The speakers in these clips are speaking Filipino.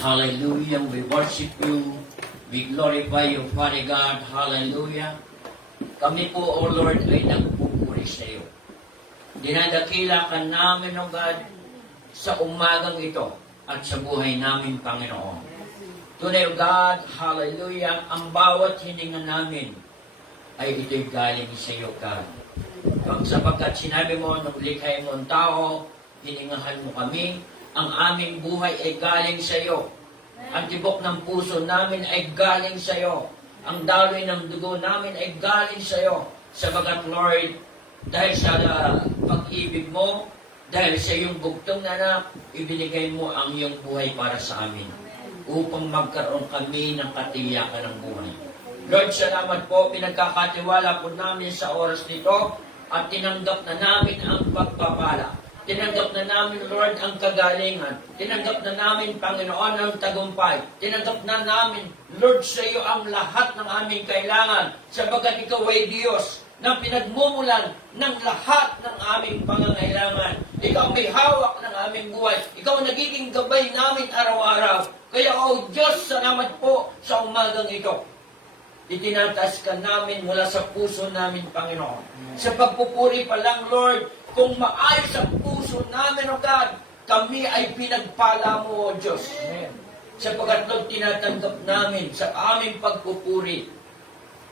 Hallelujah. We worship you. We glorify you, Father God. Hallelujah. Kami po, O Lord, ay nagpupuri sa iyo. Dinadakila ka namin, O God, sa umagang ito at sa buhay namin, Panginoon. Tunay, O God, hallelujah, ang bawat hininga namin ay ito'y galing sa iyo, God. Sapagkat sinabi mo, nung likhay mo ang tao, hiningahan mo kami, ang aming buhay ay galing sa iyo. Ang tibok ng puso namin ay galing sa iyo. Ang daloy ng dugo namin ay galing sa iyo. Sabagat, Lord, dahil sa pag-ibig mo, dahil sa iyong bugtong na anak, ibinigay mo ang iyong buhay para sa amin upang magkaroon kami ng katiyakan ng buhay. Lord, salamat po, pinagkakatiwala po namin sa oras nito at tinanggap na namin ang pagpapala. Tinanggap na namin, Lord, ang kagalingan. Tinanggap na namin, Panginoon, ang tagumpay. Tinanggap na namin, Lord, sa iyo ang lahat ng aming kailangan. Sabagat ikaw ay Diyos na pinagmumulan ng lahat ng aming pangangailangan. Ikaw may hawak ng aming buhay. Ikaw nagiging gabay namin araw-araw. Kaya, O Diyos, salamat po sa umagang ito. Itinataas ka namin mula sa puso namin, Panginoon. Sa pagpupuri pa lang, Lord, kung maayos ang puso namin, O God, kami ay pinagpala mo, O Diyos. Sapagkat, Lord, tinatanggap namin sa aming pagpupuri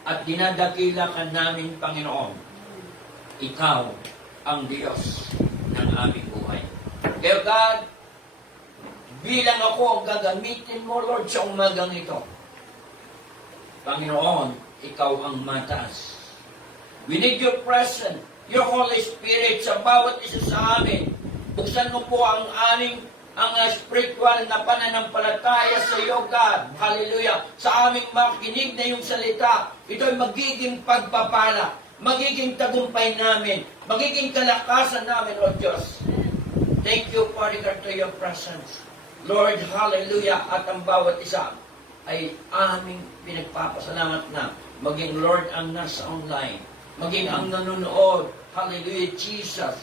at dinadakila ka namin, Panginoon. Ikaw ang Diyos ng aming buhay. Kaya, God, bilang ako ang gagamitin mo, Lord, sa umagang ito. Panginoon, ikaw ang mataas. We need your presence, your Holy Spirit sa bawat isa sa amin. Buksan mo po ang spiritual na pananampalataya sa iyo, God. Hallelujah. Sa aming makinig na yung salita, ito'y magiging pagpapala, magiging tagumpay namin, magiging kalakasan namin, O Diyos. Thank you, Father God, to your presence. Lord, hallelujah, at ang bawat isa ay aming pinagpapasalamat na maging Lord ang nasa online, maging ang nanonood, hallelujah, Jesus,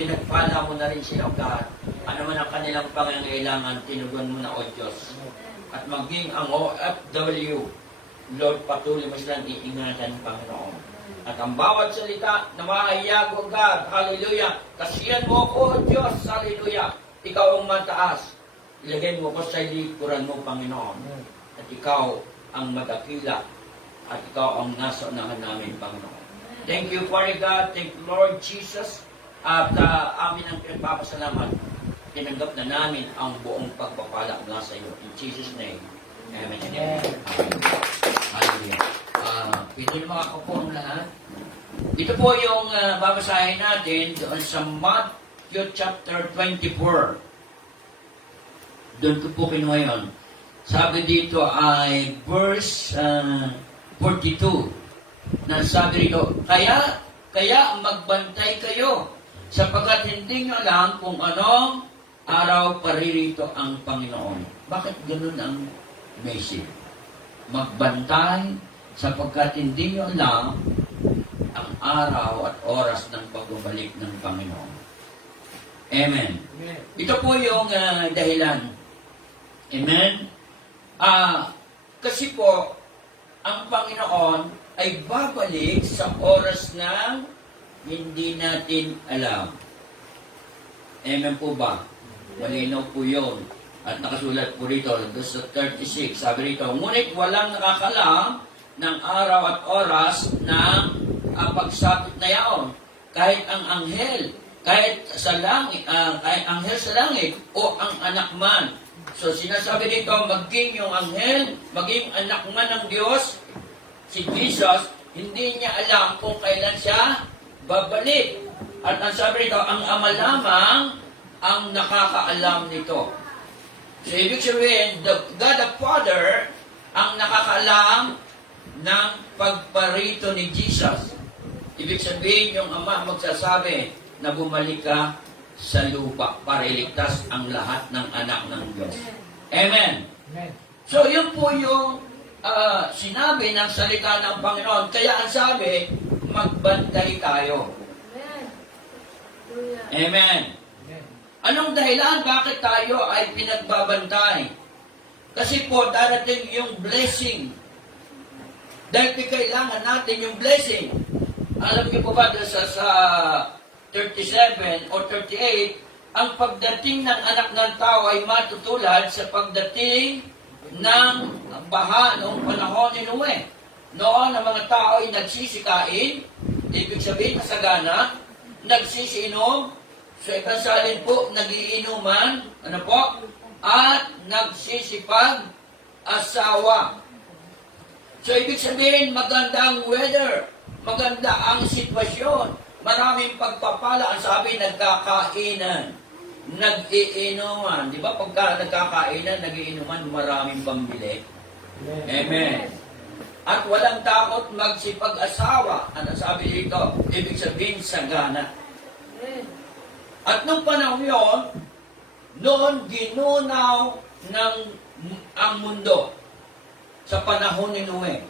pinagpala mo na rin sila, God. Ano man ang kanilang pangangailangan, tinugon mo na, O Diyos. At maging ang OFW, Lord, patuloy mo silang iingatan, Panginoon. At ang bawat salita na mahayag, O God, hallelujah, kasiyan mo, O Diyos, hallelujah, ikaw ang mataas. Ilagay mo ko sa likuran mo, Panginoon. At ikaw ang madakila at ikaw ang nasa unahan namin, Panginoon. Thank you, Father God. Thank you, Lord Jesus. At amin ang pinagpapasalamat. Tinanggap na namin ang buong pagpapala mula sa iyo. In Jesus' name. Amen and amen. Hallelujah. Pwede na makakapo ang lahat. Ito po yung babasahin natin doon sa Matthew chapter 24. Doon ko po kinuha yun. Sabi dito ay verse 42. Na sabi dito, kaya magbantay kayo sapagkat hindi nyo alam kung anong araw paririto ang Panginoon. Bakit ganun ang message? Magbantay sapagkat hindi nyo alam ang araw at oras ng pagbabalik ng Panginoon. Amen. Amen. Ito po yung dahilan. Amen. Kasi po, ang Panginoon ay babalik sa oras na hindi natin alam. Amen po ba? Malinaw po yun. At nakasulat po rito, sa 36, sabi rito, ngunit walang nakakalam ng araw at oras ng pagsapit na yaon. Kahit ang anghel, kahit anghel sa langit, o ang anak man. So sinasabi dito, maging yung anghel, maging anak man ng Diyos, si Jesus, hindi niya alam kung kailan siya babalik. At ang sabi dito, ang ama lamang ang nakakaalam nito. So ibig sabihin, God the Father ang nakakaalam ng pagparito ni Jesus. Ibig sabihin, yung ama magsasabi na bumalik ka sa lupa para iligtas ang lahat ng anak ng Diyos. Amen. Amen. So, yun po yung sinabi ng salita ng Panginoon. Kaya ang sabi, magbantay tayo. Amen. Amen. Anong dahilan bakit tayo ay pinagbabantay? Kasi po, darating yung blessing. Dahil kailangan natin yung blessing. Alam niyo po ba, sa 37 o 38, ang pagdating ng anak ng tao ay matutulad sa pagdating ng baha noong panahon ni Noe. Noon, ang mga tao ay nagsisikain, ibig sabihin masagana, nagsisiinom, so ikasalin po, nagiinuman, ano po, at nagsisipag asawa. So ibig sabihin, maganda ang weather, maganda ang sitwasyon, maraming pagpapala, ang sabi, nagkakainan, nag-iinuman. Di ba pagka nagkakainan, nag-iinuman, maraming pambili? Amen. At walang takot magsipag-asawa. Ano sabi dito? Ibig sabihin, sagana. At nung panahon yun, noon ginunaw ng ang mundo sa panahon ni Noe.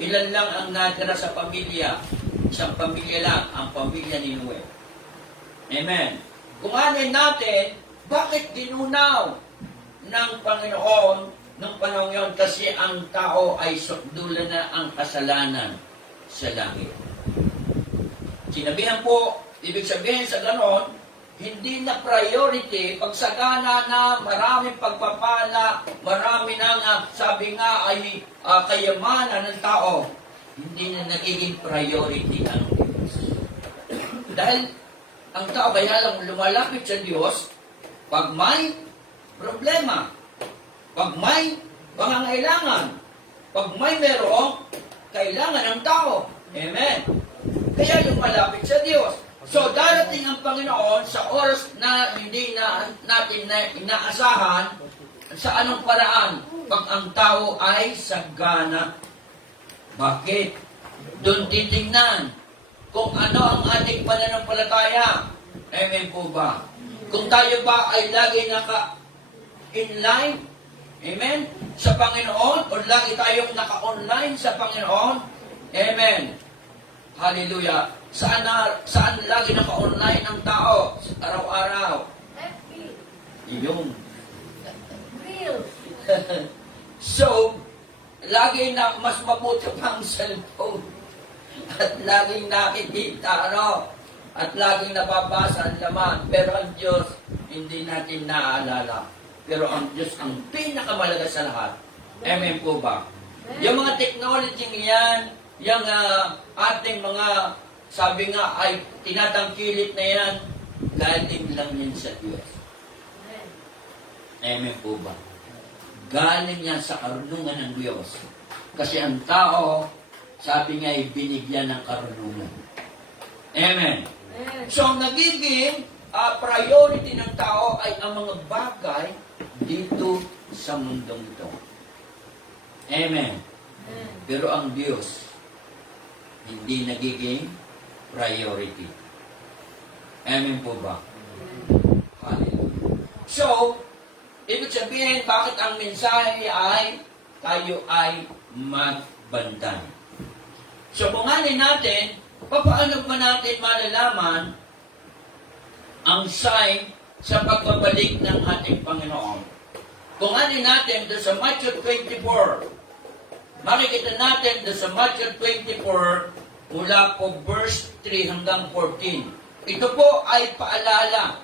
Ilan lang ang natira sa pamilya. Isang pamilya lang, ang pamilya ni Noe. Amen. Kung anin natin, bakit ginunaw ng Panginoon nung panahon yun? Kasi ang tao ay sukdulan na ang kasalanan sa langit. Sinabihan po, ibig sabihin sa ganon, hindi na priority, pagsagana na maraming pagpapala, marami na sabi nga ay kayamanan ng tao, hindi na nagiging priority ang Diyos. Dahil ang tao kaya lang lumalapit sa Diyos pag may problema, pag may pangangailangan, pag may merong kailangan ng tao. Amen. Kaya lumalapit sa Diyos. So, darating ang Panginoon sa oras na hindi na natin na inaasahan sa anong paraan pag ang tao ay sagana. Bakit? Doon titingnan kung ano ang ating pananampalataya. Amen po ba? Kung tayo ba ay lagi naka-inline, amen, sa Panginoon, o lagi tayong naka-online sa Panginoon, amen. Hallelujah. Saan lagi naka-online ang tao? Araw-araw. Yung. So, lagi na mas mabuti pa ang cellphone. At laging nakikita, at laging nababasa ang laman. Pero ang Diyos, hindi natin naaalala. Pero ang Diyos ang pinakamalaga sa lahat. Amen po ba? Yung mga technology niyan, yung ating mga, sabi nga, ay tinatangkilik na yan, galing lang yan sa Diyos. Amen po ba? Galing yan sa karunungan ng Diyos. Kasi ang tao, sabi nga, ay binigyan ng karunungan. Amen. So, ang nagiging priority ng tao ay ang mga bagay dito sa mundong ito. Amen. Pero ang Diyos, hindi nagiging priority. Amen po ba? Hallelujah. So, ibig sabihin, bakit ang mensahe ay tayo ay magbantay? So, kung anin natin, paano ba natin malalaman ang sign sa pagbabalik ng ating Panginoon? Kung anin natin, doon sa Matthew 24, makikita natin doon sa Matthew 24, mula po verse 3 hanggang 14. Ito po ay paalala.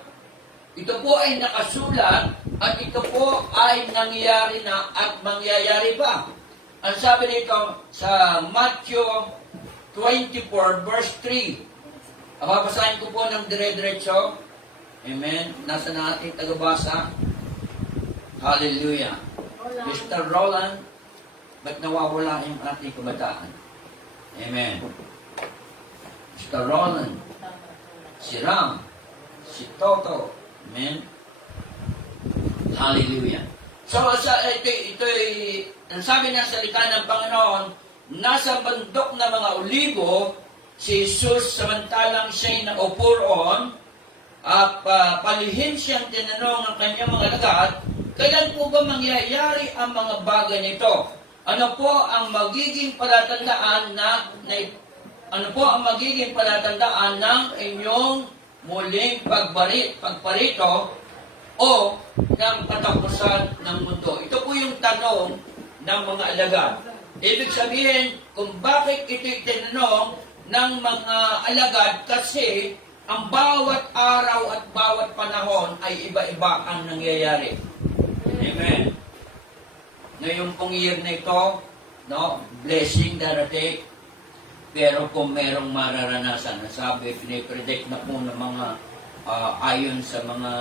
Ito po ay nakasulat at ito po ay nangyayari na at mangyayari pa. Ang sabi nito sa Matthew 24 verse 3. Babasahin ko po ng dire-diretso. Amen. Nasa na ating tagabasa. Hallelujah. Mr. Roland, ba't nawawala yung ating kabataan? Amen. Mr. Roland, si Ram, si Toto. Amen. Hallelujah. So, ito ang sabi ng salita ng Panginoon, nasa bandok na mga olibo, si Jesus, samantalang siya'y naupo roon, at palihim siyang tinanong ng kanyang mga lagat, kailan po ba mangyayari ang mga bagay nito? Ano po ang magiging palatandaan ng inyong muling pagparito o ng katapusan ng mundo? Ito po yung tanong ng mga alagad. Ibig sabihin, kung bakit ito'y tinanong ng mga alagad, kasi ang bawat araw at bawat panahon ay iba-iba ang nangyayari. Amen. Ngayon pong year na ito, no, blessing darating. Pero kung merong mararanasan, nasabi, pinipredict na po ng mga ayon sa mga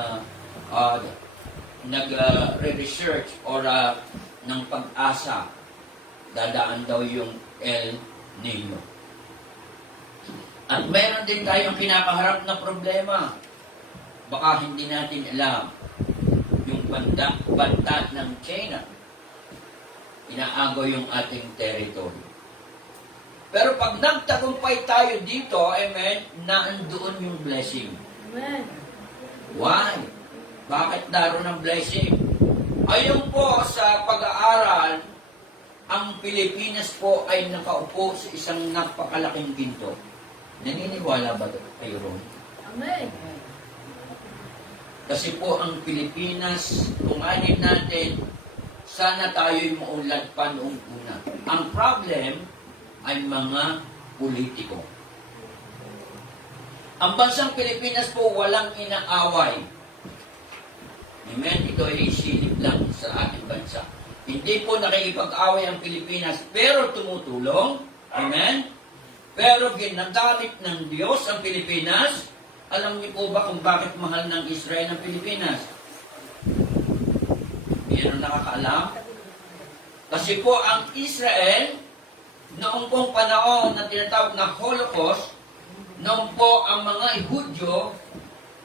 nag-research or ng pag-asa, dadaan daw yung El Nino. At meron din tayong kinakaharap na problema. Baka hindi natin alam yung banta ng China. Inaagaw yung ating territory. Pero pag nagtagumpay tayo dito, amen, naandoon yung blessing. Amen. Why? Bakit daroon ang blessing? Ayon po sa pag-aaral, ang Pilipinas po ay nakaupo sa isang napakalaking ginto. Naniniwala ba kayo ron? Amen. Kasi po ang Pilipinas, tumanin natin, sana tayo'y maunlad pa noong una. Ang problem ay mga politiko. Ang bansang Pilipinas po walang inaaway. Amen? Ito ay silip lang sa ating bansa. Hindi po nakikipag-away ang Pilipinas, pero tumutulong. Amen? Pero ginagamit ng Diyos ang Pilipinas. Alam niyo po ba kung bakit mahal ng Israel ang Pilipinas? Yan ang nakakaalam. Kasi po ang Israel, noong pong panahon na tinatawag na Holocaust, noong po ang mga Hudyo,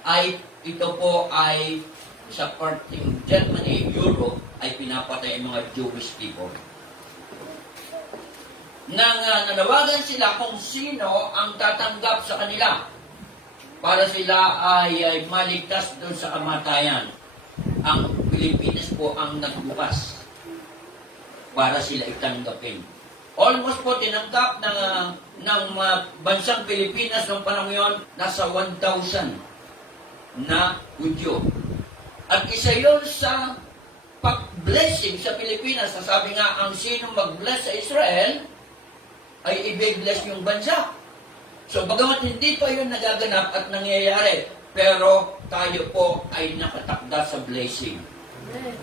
ay ito po ay sa parting Germany, Europe, ay pinapatay ang mga Jewish people. Nang nanawagan sila kung sino ang tatanggap sa kanila para sila ay maligtas doon sa kamatayan. Ang Pilipinas po ang nagbukas para sila itanggapin. Almost po tinanggap ng bansang Pilipinas noong panahon yon, nasa 1,000 na Hudyo. At isa yon sa pag-blessing sa Pilipinas. Sabi nga, ang sino mag-bless sa Israel, ay i-bless yung bansa. So, bagamat hindi pa yun nagaganap at nangyayari, pero tayo po ay nakatakda sa blessing.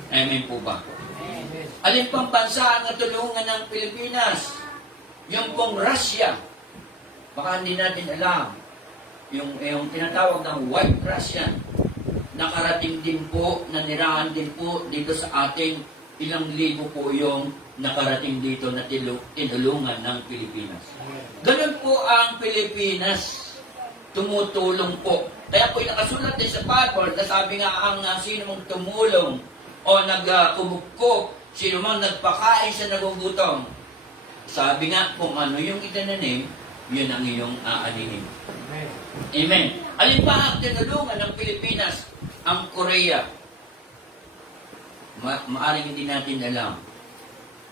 Amen po ba? Alin pang bansa ang natulungan ng Pilipinas? Yung pong Russia. Baka hindi natin alam. Yung tinatawag ng White Russian. Nakarating din po, nanirahan din po dito sa ating ilang libo po yung nakarating dito na tinulungan ng Pilipinas. Ganun po ang Pilipinas. Tumutulong po. Kaya po yung nakasulat din sa Bible na sabi nga ang sino mong tumulong o nagkumukko, sino mang nagpakain sa nagugutom. Sabi nga kung ano yung itinanim, yun ang iyong aaninin. Amen. Alin pa ang tinulungan ng Pilipinas? Ang Korea. Maaring hindi natin alam.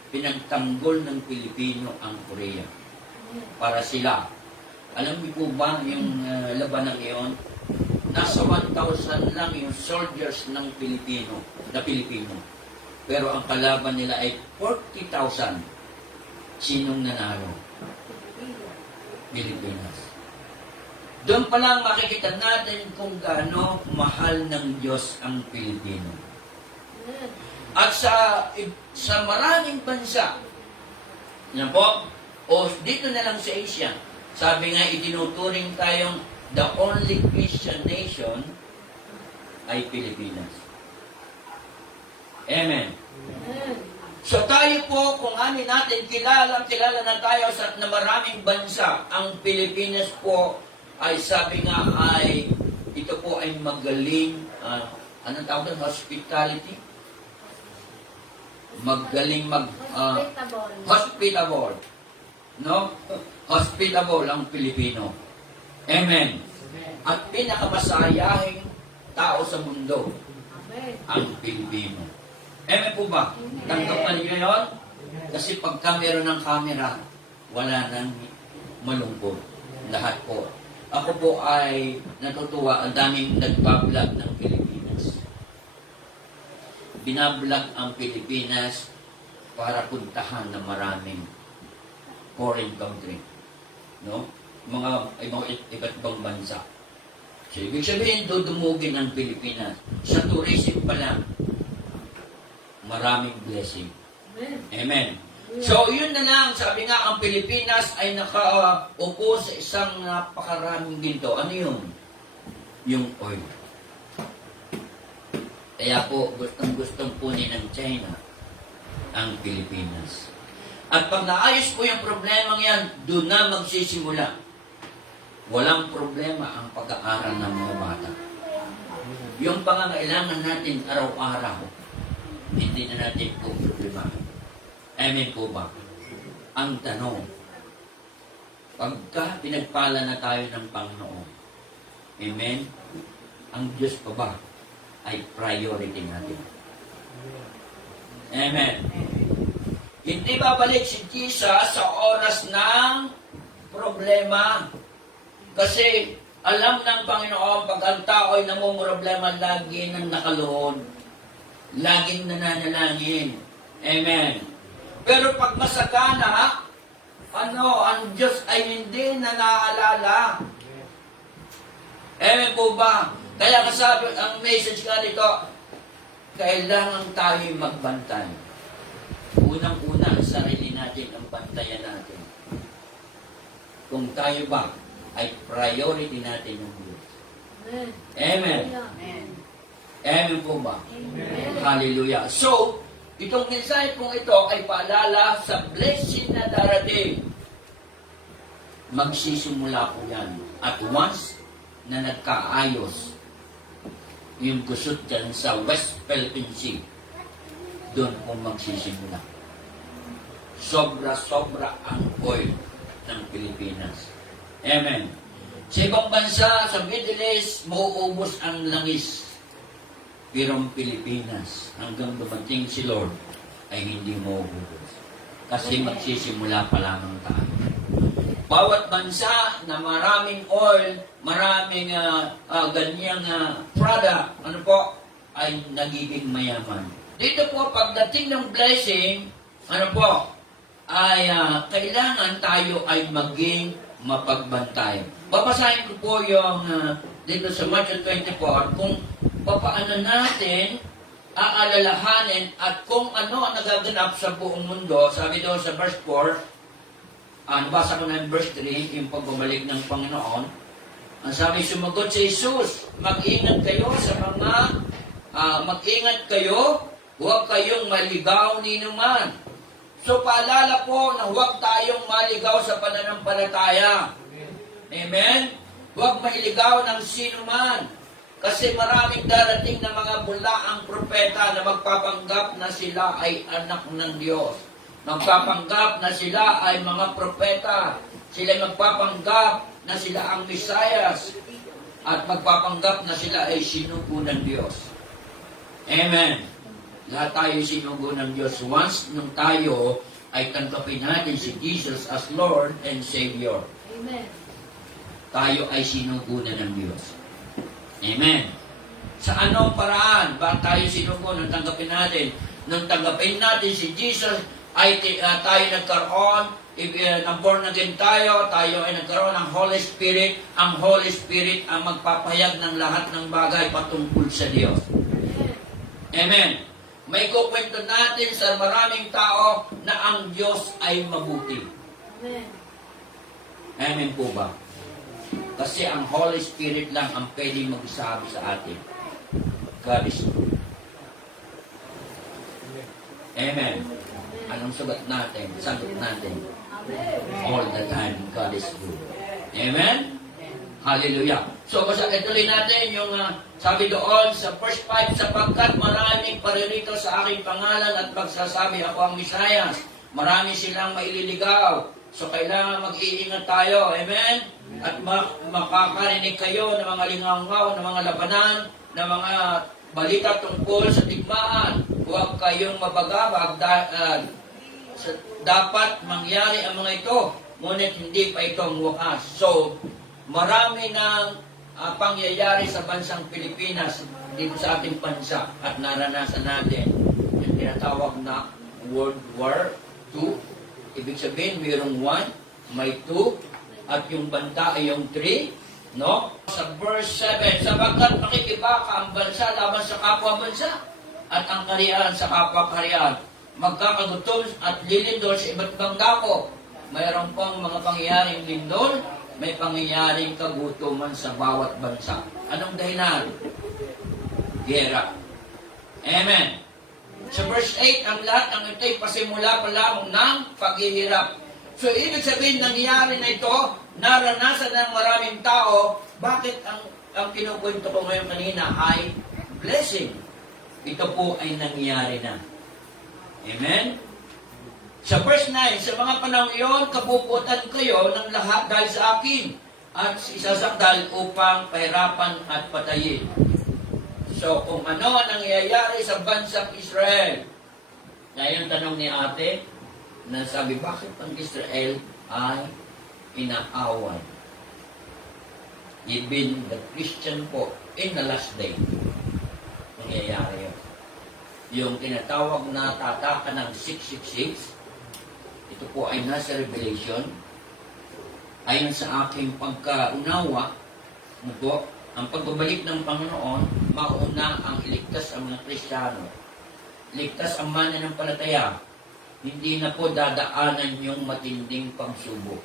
Pinagtanggol ng Pilipino ang Korea. Para sila. Alam niyo po ba yung labanang iyon? Nasa 1,000 lang yung soldiers ng Pilipino. Pero ang kalaban nila ay 40,000. Sinong nanalo? Pilipinas. Doon pa lang makikita natin kung gaano mahal ng Diyos ang Pilipino. At sa maraming bansa, yan po, o dito na lang sa Asia, sabi nga itinuturing tayong the only Christian nation ay Pilipinas. Amen. So tayo po, kung ano natin, kilala na tayo na maraming bansa. Ang Pilipinas po ay sabi nga ay, ito po ay magaling, anong tawag doon? Hospitality? Magaling hospitable. No? Hospitable ang Pilipino. Amen. At pinakamasayahing tao sa mundo, ang Pilipino. Amen po ba? Tanggapan niyo yun? Kasi pagka meron ng camera, wala nang malungkot. Lahat po. Ako po ay natutuwa, ang daming nagbablog ng Pilipinas. Binablog ang Pilipinas para puntahan ng maraming foreign country. No? Mga iba't ibang bansa. So, ibig sabihin, dudumugin ang Pilipinas. Sa tourism pa lang, maraming blessing. Amen. So, yun na lang. Sabi nga, ang Pilipinas ay nakaupo sa isang napakaraming ginto. Ano yun? Yung oil. Kaya po, gustong kunin ng China ang Pilipinas. At pag naayos po yung problemang yan, doon na magsisimula. Walang problema ang pag-aaral ng mga bata. Yung pangangailangan natin araw-araw, hindi na natin po problema. Amen po ba? Ang tanong, pagka pinagpala na tayo ng Panginoon, amen, ang Diyos pa ba ay priority natin? Amen. Hindi babalik si Jesus sa oras ng problema. Kasi alam ng Panginoon, pag ang tao ay namumroblema, lagi nang nakaluhod. Laging nananalangin. Amen. Pero pag masagana, ang Diyos ay hindi na naaalala. Amen po ba? Kaya kasabi, ang message nga dito, kailangan tayo magbantay. Unang-una, sarili natin ang bantayan natin. Kung tayo ba ay priority natin ng Diyos. Amen. Amen. Amen po ba? Amen. Hallelujah. So, itong mensahe pong ito ay paalala sa blessing na darating. Magsisimula po yan. At once na nagkaayos yung gusot dyan sa West Philippine Sea, doon po magsisimula. Sobra-sobra ang oil ng Pilipinas. Amen. Sa ibang bansa, sa Middle East, mauubos ang langis. Pero ang Pilipinas, hanggang dumating si Lord, ay hindi mauubos. Kasi magsisimula pa lamang tayo. Bawat bansa na maraming oil, maraming ganyang product, ay nagiging mayaman. Dito po, pagdating ng blessing, ay kailangan tayo ay maging mapagbantay. Babasahin ko po yung dito sa Matthew 24 kung paano natin aalalahanin at kung ano ang nagaganap sa buong mundo. Sabi doon sa verse 4, nabasa ko na yung verse 3, yung pagbabalik ng Panginoon. Ang sabi, sumagot si Jesus, mag-ingat kayo sa mga, mag-ingat kayo, huwag kayong maligaw ni naman. So, paalala po na huwag tayong maligaw sa pananampalataya. Amen? Huwag mailigaw ng sino man. Kasi maraming darating na mga bulaang propeta na magpapanggap na sila ay anak ng Diyos. Magpapanggap na sila ay mga propeta. Sila magpapanggap na sila ang Mesiyas. At magpapanggap na sila ay sinugo ng Diyos. Amen. Lahat tayo sinugo ng Diyos. Once nung tayo ay tanggapin natin si Jesus as Lord and Savior. Amen. Tayo ay sinugo na ng Diyos. Amen. Sa anong paraan ba tayo sinugo nung tanggapin natin? Nung tanggapin natin si Jesus, ay tayo nagkaroon, born again tayo ay nagkaroon ng Holy Spirit. Ang Holy Spirit ang magpapahayag ng lahat ng bagay patungkol sa Diyos. Amen. May kukwento natin sa maraming tao na ang Diyos ay mabuti. Amen. Amen po ba? Kasi ang Holy Spirit lang ang pwedeng magsabi sa atin. God is good. Amen. Anong sagot natin? Sagot natin. All the time, God is good. Amen? Hallelujah. So, ituloy natin yung sabi doon sa verse 5, sapagkat maraming paririto sa aking pangalan at magsasabi ako ang Mesiyas. Marami silang maililigaw. So, kailangan mag-iingat tayo. Amen? At makakarinig kayo ng mga lingaw-ngaw, ng mga labanan, ng mga balita tungkol sa digmaan. Huwag kayong mabagabag. Dapat mangyari ang mga ito. Ngunit hindi pa itong wakas. So, marami ng pangyayari sa bansang Pilipinas dito sa ating bansa at naranasan natin yung tinatawag na World War II. Ibig sabihin, mayroong 1, may 2, at yung banta ay yung 3. No? Sa verse 7, sapagkat makikibaka ang bansa laban sa kapwa bansa, at ang kaharian sa kapwa kaharian, magkakagutom at lilindol sa iba't ibang dako. Mayroon pang mga pangyayaring lindol, may pangyayaring kagutuman sa bawat bansa. Anong dahilan? Gera. Amen. Sa verse 8, ang lahat ng ito'y pasimula pa lamang ng paghihirap. So, ibig sabihin, nangyari na ito, naranasan ng maraming tao. Bakit ang kinukwento ko ngayon kanina ay blessing? Ito po ay nangyari na. Amen? Sa verse 9, sa mga panahon iyon, kapuputan kayo ng lahat dahil sa akin, at isasakdal upang pahirapan at patayin. So, kung ano ang nangyayari sa bansang Israel, na yung tanong ni ate, na sabi, bakit ang Israel ay inaaway? Even the Christian po, in the last day, nangyayari yun. Yung tinatawag na tataka ng 666, ito po ay nasa Revelation. Ayon sa aking pagkaunawa, po, ang pagbabalik ng Panginoon, mauna ang iligtas ang mga Kristiyano. Ligtas ang mananampalataya. Hindi na po dadaanan yung matinding pagsubok.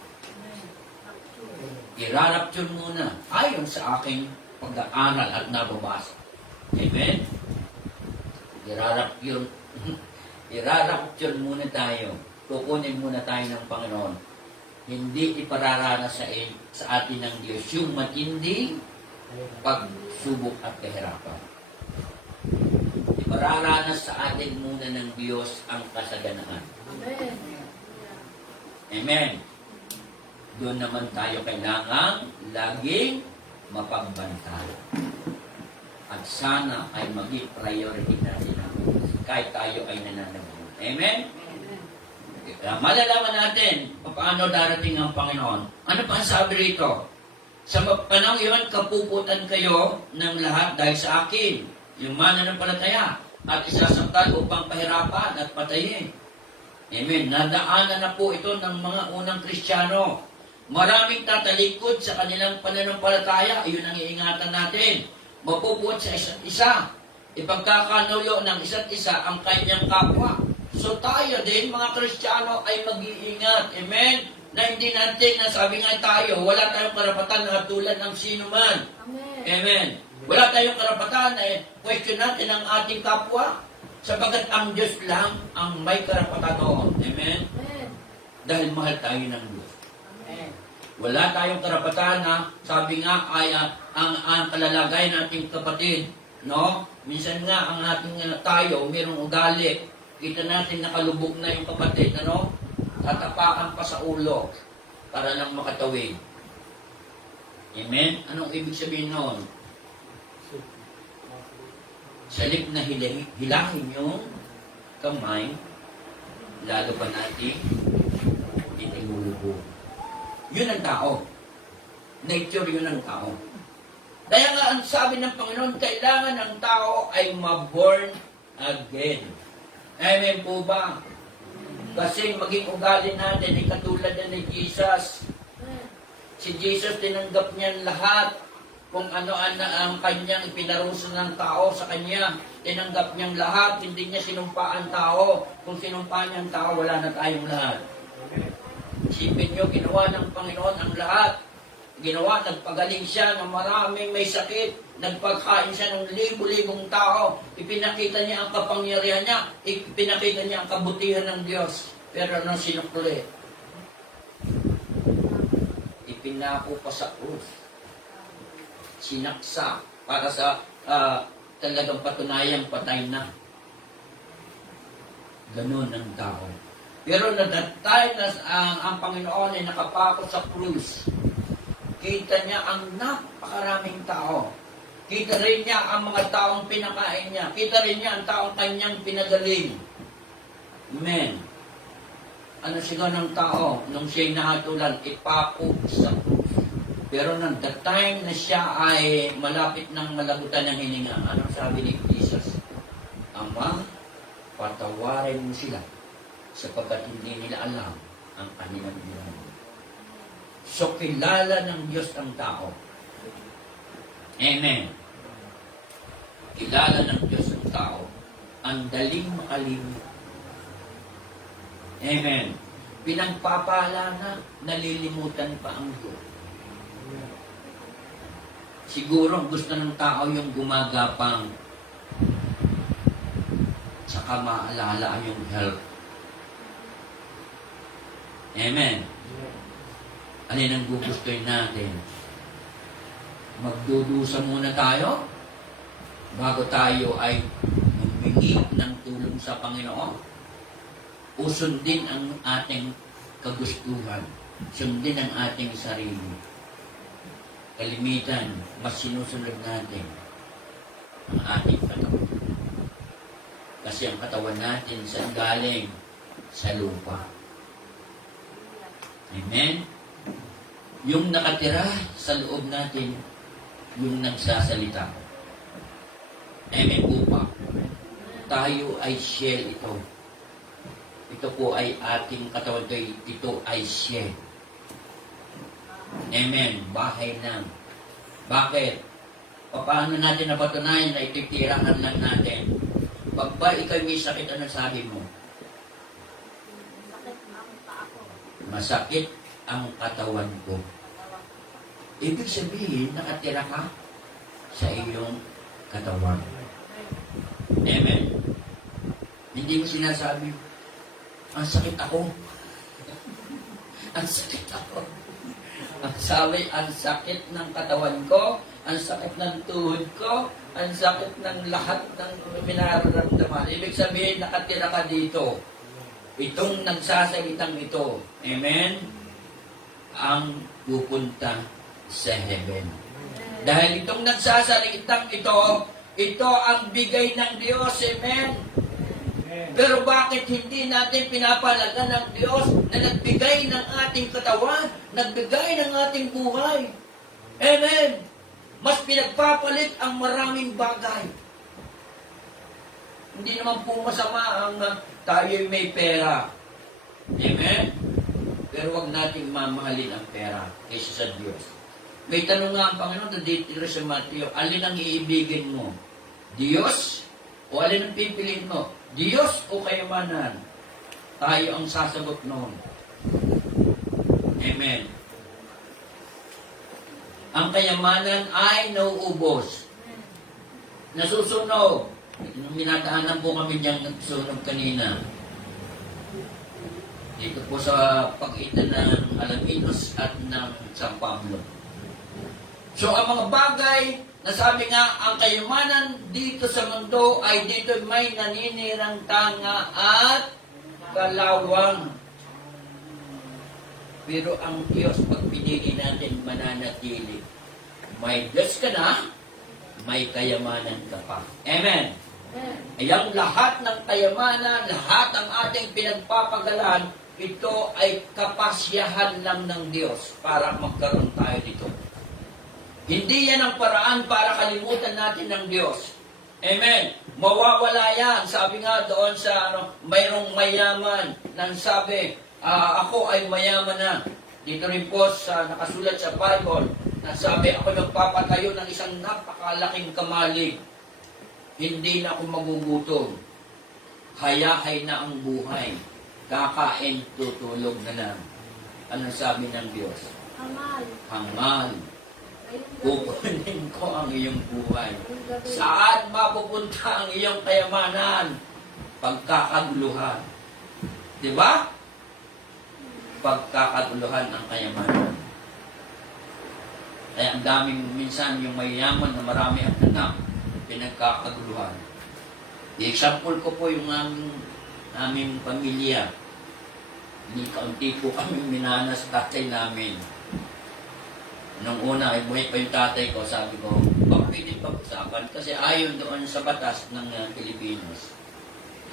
Irarapture muna, ayon sa aking pag-aaral at nababasa. Amen? Irarapture muna tayo. Kukunin muna tayo ng Panginoon. Hindi ipararanas sa atin ng Diyos yung matinding pagsubok at kahirapan. Ipararanas sa atin muna ng Diyos ang kasaganaan. Amen. Amen. Doon naman tayo kailangan laging mapagbantala. At sana ay maging priority natin kahit tayo ay nananagot. Amen? Malalaman natin paano darating ang Panginoon. Ano pa ang sabi rito? Sa panahon iyon, kapuputan kayo ng lahat dahil sa akin, yung mananampalataya, at isasaktan upang pahirapan at patayin. Amen. Nadaanan na po ito ng mga unang Kristiyano. Maraming tatalikod sa kanilang pananampalataya. Iyon ang iingatan natin. Mapupuot sa isa't isa. Ipagkakanulo ng isa't isa ang kanyang kapwa. So tayo din, mga Kristiyano, ay mag-iingat. Amen? Na hindi natin, nasabi nga tayo, wala tayong karapatan na tulad ng sino man. Amen. Amen. Wala tayong karapatan na question natin ang ating kapwa. Sapagat ang Diyos lang ang may karapatan doon. Amen? Amen. Dahil mahal tayo ng Diyos. Amen. Wala tayong karapatan na, sabi nga, ay ang kalalagay nating kapatid. No? Minsan nga, ang ating tayo, mayroong ugali. Kita natin nakalubog na yung kapatid, ano? Tatapakan pa sa ulo para lang makatawid. Amen? Anong ibig sabihin noon? Salip na hilahin yung kamay, lalo pa natin itinulubog. Yun ang tao. Nature yun ang tao. Kaya nga ang sabi ng Panginoon, kailangan ang tao ay ma-born again. Amen po ba? Kasi maging ugali natin ay katulad na ni Jesus. Si Jesus, tinanggap niya lahat kung ano ang kanyang ipinaruso ng tao sa kanya. Tinanggap niyang lahat, hindi niya sinumpaan tao. Kung sinumpaan niya ang tao, wala na tayong lahat. Isipin niyo, ginawa ng Panginoon ang lahat. Ginawa, nagpagaling siya ng maraming may sakit. Nagpagkain siya ng libo-libong tao. Ipinakita niya ang kapangyarihan niya. Ipinakita niya ang kabutihan ng Diyos. Pero anong sinukli? Ipinako pa sa krus. Sinaksa para sa talagang patunayang patay na. Ganun ang tao. Pero na that time na ang Panginoon ay nakapako sa krus, kita niya ang napakaraming tao. Kita rin niya ang mga taong pinakain niya. Kita rin niya ang taong kanyang pinagaling. Amen. Ano siya ng tao? Nung siya'y nahatulan, ipako sa krus. Pero nang the time na siya ay malapit ng malagutan ng hininga, anong sabi ni Jesus? Ama, patawarin mo sila. sapagkat hindi nila alam ang kanilang ginagawa. So, kilala ng Diyos ang tao. Amen. Kilala ng Diyos ang tao. Ang daling makalimot. Amen. Pinagpapala na, nalilimutan pa ang Diyos. Siguro gusto ng tao yung gumagapang saka maalala yung health. Amen. Alin ang gugustuhin natin? Magdudusa muna tayo bago tayo ay humingi ng tulong sa Panginoon. O sundin ang ating kagustuhan. Sundin ang ating sarili. Kalimitan, mas sinusunod natin ang ating katawan. Kasi ang katawan natin saan galing? Sa lupa. Amen? Yung nakatira sa loob natin, yung nagsasalita. Amen po pa. Tayo ay shell ito. Ito po ay ating katawan. Ito ay shell. Amen. Bahay na. Bakit? Paano natin napatunayan na ititirahan lang natin? Pag ba ikaw may sakit, ano sabi mo? Masakit ang katawan ko. Ibig sabihin, nakatira ka sa iyong katawan. Amen. Hindi mo sinasabi, ang sakit ako. Ang sakit ako. Ang sabi, ang sakit ng katawan ko, ang sakit ng tuhod ko, ang sakit ng lahat ng minararamdaman. Ibig sabihin, nakatira ka dito. Itong nagsasalitang ito, amen, ang pupunta sa heaven. Dahil itong nagsasalitang ito ang bigay ng Diyos, amen. Pero bakit hindi natin pinapalagan ng Diyos na nagbigay ng ating katawan, nagbigay ng ating buhay? Amen. Mas pinagpapalit ang maraming bagay. Hindi naman po masama ang tayo may pera. Amen? Pero wag nating mamahalin ang pera kaysa sa Diyos. May tanong nga ang Panginoon dito sa Mateo, alin ang iibigin mo? Diyos o alin ang pipiliin mo? Diyos o kayamanan? Tayo ang sasagot noon. Amen. Ang kayamanan ay nauubos. Nasusunog. Minadaanan po kami diyang nagsunog kanina. Dito po sa pagitan ng Alaminos at ng San Pablo. So ang mga bagay, nasabi nga, ang kayamanan dito sa mundo ay dito may naninirang tanga at kalawang. Pero ang Diyos, pag pinili natin, mananatili. May Diyos ka na, may kayamanan ka pa. Amen. Ayang lahat ng kayamanan, lahat ng ating pinagpapagalan, ito ay kapasyahan lang ng Diyos para magkaroon tayo dito. Hindi yan ang paraan para kalimutan natin ng Diyos. Amen. Mawawala yan. Sabi nga doon sa mayroong mayaman nang sabi, ako ay mayaman na. Dito rin po sa nakasulat sa Bible na sabi, ako nagpapatayo ng isang napakalaking kamalig. Hindi na ako magugutom. Hayahay na ang buhay. Kakain, tutulog na lang. Anong sabi ng Diyos? Hangal. Hangal. Kukunin ko ang iyong buhay. Saan mapupunta ang iyong kayamanan? Pagkakaguluhan. Di ba? Pagkakaguluhan ang kayamanan. Kaya ang daming minsan yung mayaman na marami ang anak, pinagkakaguluhan. I-example ko po yung aming pamilya. Hindi kaunti po kami minana sa tatay namin. Nung una, ay buhay pa yung tatay ko, sabi ko, baka pwede pag-usapan kasi ayon doon sa batas ng Pilipinas.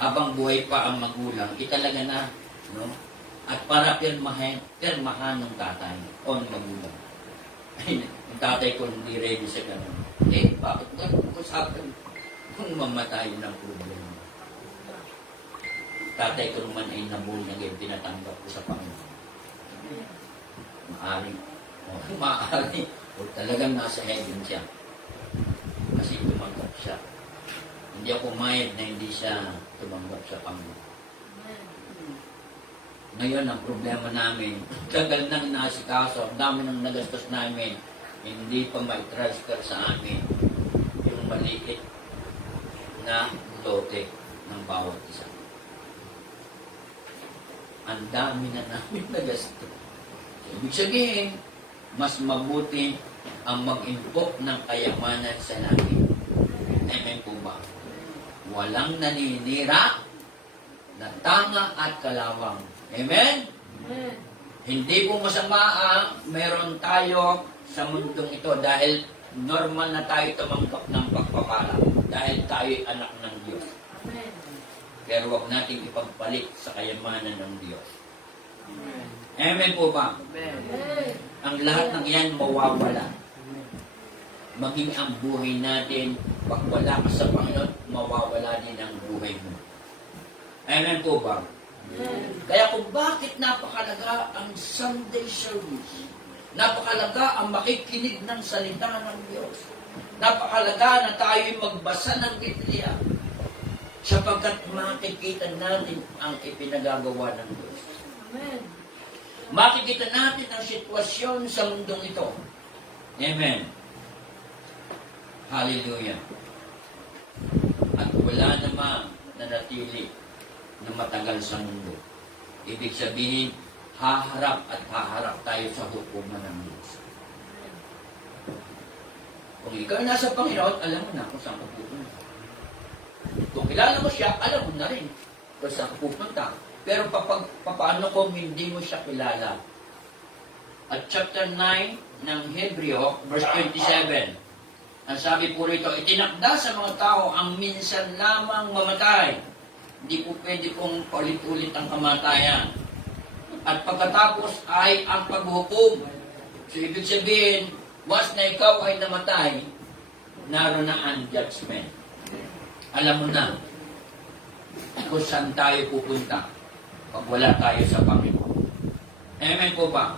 Habang buhay pa ang magulang, italaga na, no? At para pirmahan ng tatay o ng magulang. Yung tatay ko hindi ready sa ganun. Bakit ganun usapan kung mamatay ng problema? tatay ko naman ay nabunyag, pinatanggap ko sa Panginoon. Maaari, o talagang nasa heaven siya. Kasi tumanggap siya. Hindi ako mayad na hindi siya tumanggap sa Panginoon. Ngayon, ang problema namin, tagal nang nasikaso, ang dami nang nagastos namin, hindi pa may transfer sa amin yung maliit na lote ng bawat isa. Ang dami na namin nagastos. Ibig sabihin, mas mabuti ang mag-impok ng kayamanan sa langit. Amen po ba? Walang naninira, na tanga at kalawang. Amen? Amen. Hindi po masama ang meron tayo sa mundong ito dahil normal na tayo tumanggap ng pagpapala dahil tayo anak ng Diyos. Amen. Pero huwag natin ipagpalit sa kayamanan ng Diyos. Amen. Amen po ba? Amen. Ang lahat ng yan mawawala. Maging ang buhay natin, pag wala ka sa Panginoon, mawawala din ang buhay mo. Amen po ba? Kaya kung bakit napakalaga ang Sunday service, napakalaga ang makikinig ng salita ng Diyos, napakalaga na tayo'y magbasa ng Biblia, sapagkat makikita natin ang ipinagagawa ng Diyos. Amen. Makikita natin ang sitwasyon sa mundong ito. Amen. Hallelujah. At wala namang nanatili na matagal sa mundo. Ibig sabihin, haharap at haharap tayo sa hukuman ng Diyos. Kung ikaw ay nasa Panginoon, alam mo na kung saan ka pupunta. Kung kilala mo siya, alam mo na rin kung saan ka pupunta. Pero paano kung hindi mo siya kilala? At chapter 9 ng Hebreo, verse 27, ang sabi po rito, itinakda sa mga tao ang minsan lamang mamatay. Hindi po pwede pong paulit-ulit ang kamatayan. At pagkatapos ay ang paghukom. So, ibig sabihin, once na ikaw ay namatay, naroon na ang judgment. Alam mo na kung saan tayo pupunta pag wala tayo sa Panginoon. Amen po ba?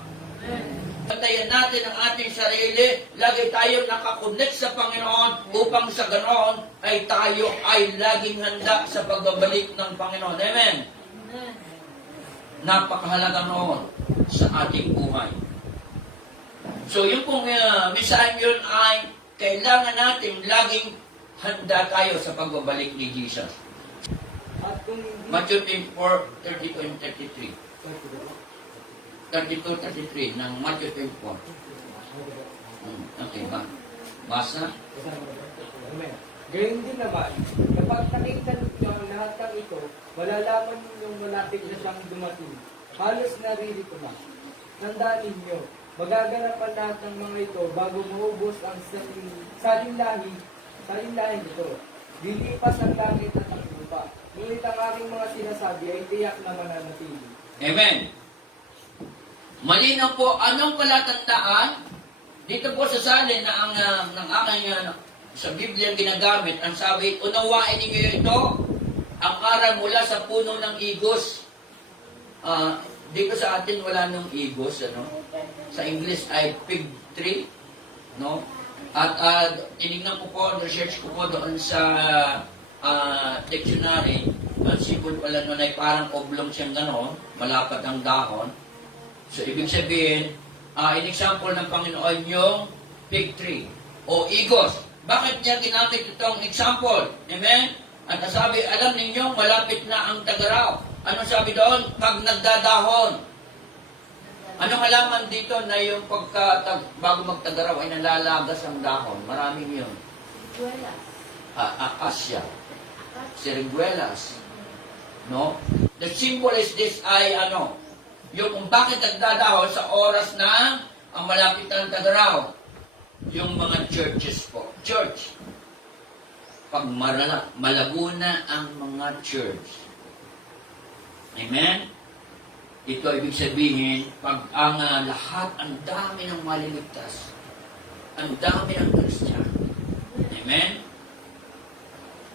Patayan natin ang ating sarili, lagi tayong nakakonect sa Panginoon upang sa ganoon ay tayo ay laging handa sa pagbabalik ng Panginoon. Amen? Napakahalaga noon sa ating buhay. So yung pong mensahe yun ay kailangan natin laging handa tayo sa pagbabalik ni Jesus. Matthew 24:32 and 33. 32-33 ng Matthew 24. Okay ba? Basa? Amen. Gayun din naman, kapag nakita ninyo ang lahat ng ito, malalaman ninyong malapit na siyang dumating. Halos naririto na. Tandaan ninyo, magaganapan lahat ng mga ito bago maubos ang salinlahi ito. Lilipas ang langit at ang lupa. Ngunit ang aking mga sinasabi ay tiyak na mananatili. Amen. Malinaw po, anong palatandaan? Dito po sa salin na ang ng aking sa Biblia ginagamit, ang sabi, unawain ninyo ito, ang aral mula sa puno ng igos. Dito sa atin wala nung igos, ano? Sa English ay fig tree, no? At tinignan ko po, research ko po doon sa dictionary, ang sipon pala nun ay parang oblong siyang gano'n, malapad ang dahon. So, ibig sabihin, in example ng Panginoon yung fig tree o igos. Bakit niya ginamit itong example? Amen? At sabi, alam ninyo, malapit na ang tagaraw. Ano sabi doon? Pag nagdadahon. Anong halaman dito na yung bago magtagaraw ay nalalagas ang dahon? Maraming yun. Akasya. Siriguelas. No? The symbol is this ay yung kung bakit nagdadahon sa oras na ang malapit ng tagaraw. Yung mga churches po. Church. Pag malago na ang mga church. Amen? Ito ibig sabihin, pag ang lahat, ang dami ng maliligtas. Ang dami ng Christian. Amen?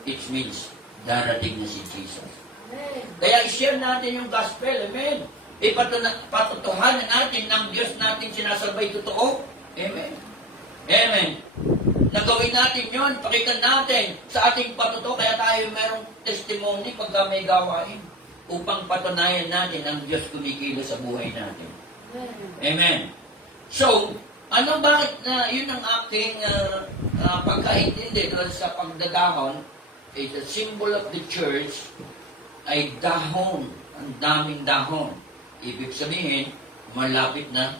It means, darating na si Jesus. Amen. Kaya i-share natin yung gospel. Amen. Patutuhanan natin ng Diyos natin sinasabay totoo. Amen. Amen. Nagawin natin yun. Pakita natin sa ating patuto. Kaya tayo merong testimony pagka may gawain upang patunayan natin ang Diyos kumikilos sa buhay natin. Amen. Amen. So, bakit na yun ang aking pagkaintindi doon sa pagdadahon, the symbol of the church ay dahon. Ang daming dahon. Ibig sabihin, malapit na,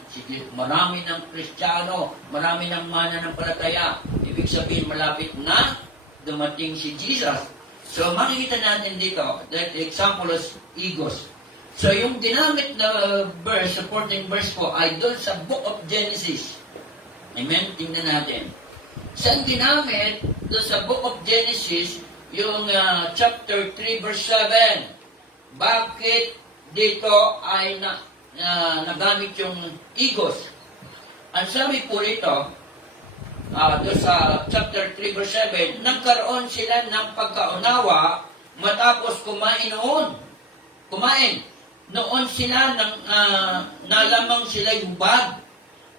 marami ng Kristiyano, marami ng mananampalataya. Ibig sabihin, malapit na dumating si Jesus. So, makikita natin dito, the example is Igos. So, yung ginamit na verse, supporting verse ko, ay doon sa Book of Genesis. Amen? Tingnan natin. Saan ginamit? Doon sa Book of Genesis, yung chapter 3, verse 7. Bakit dito ay nagamit yung Igos? Ang sabi po rito, doon sa chapter 3 verse 7, nagkaroon sila ng pagkaunawa matapos kumain noon. Noon sila, nalamang sila yung bag.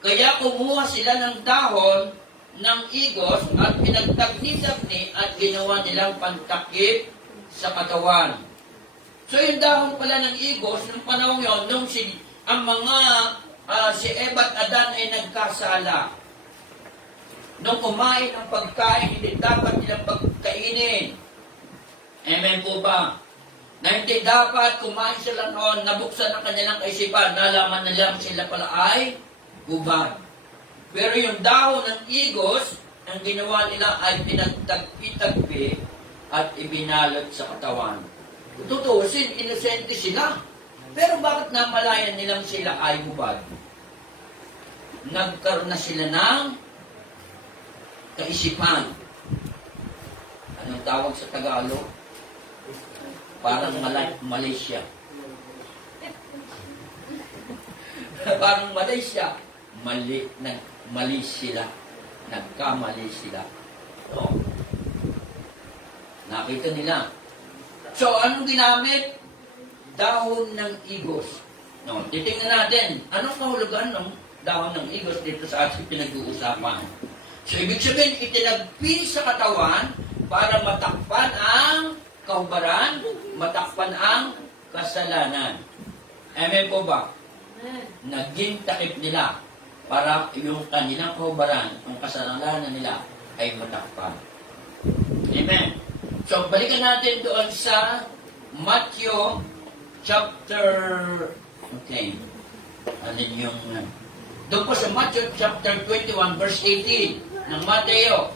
Kaya kumuha sila ng dahon ng Igos at pinagtagni-tagni at ginawa nilang pantakip sa katawan. So yung dahon pala ng Igos, nung panahon yun, nung si Eva at Adan ay nagkasala. Nung kumain ng pagkain, hindi dapat nilang pagkainin. Amen po ba? Na hindi dapat kumain sila noon, nabuksan ang kanilang kaisipan, nalaman na lang sila pala ay hubad. Pero yung dahon ng Igos, ang ginawa nila ay pinagtagpi-tagpi at ibinalot sa katawan. Tutusin, inosente sila. Pero bakit namalayan nilang sila ay hubad? Nagkaroon na sila ng kaisipan. Anong tawag sa Tagalog? Parang Malaysia. Parang Malaysia. Mali sila. Nagkamali sila. So, nakita nila. So, anong ginamit? Dahon ng Igos. No, titingnan natin, anong kahulugan ng dahon ng Igos dito sa ating pinag-uusapan? So, ibig sabihin, itinagpi sa katawan para matakpan ang kahubaran, matakpan ang kasalanan. Amen po ba? Amen. Naging takip nila para yung kanilang kahubaran, ang kasalanan nila ay matakpan. Amen. So, balikan natin doon sa Matthew chapter, doon po sa Matthew chapter 21, verse 18 ng Mateo.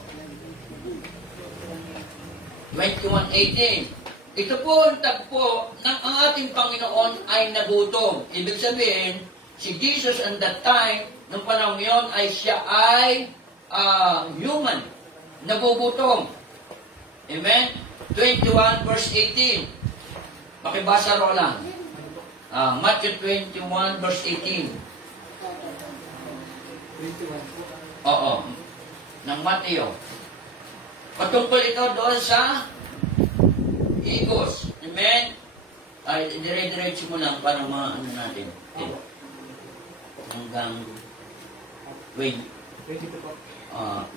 21:18. Ito po ang tagpo ng ang ating Panginoon ay nagutom. Ibig sabihin, si Jesus at that time, nung panahon yun, ay siya ay human. Nagugutom. Amen? 21 verse 18. Pakibasa Roland. Matthew 21 verse 18. 21 po. Oo. Ng Mateo. Patungkol ito doon sa Igos. Amen? Ay, dire-diretso mo lang para ano natin. Okay. Hanggang 22 po.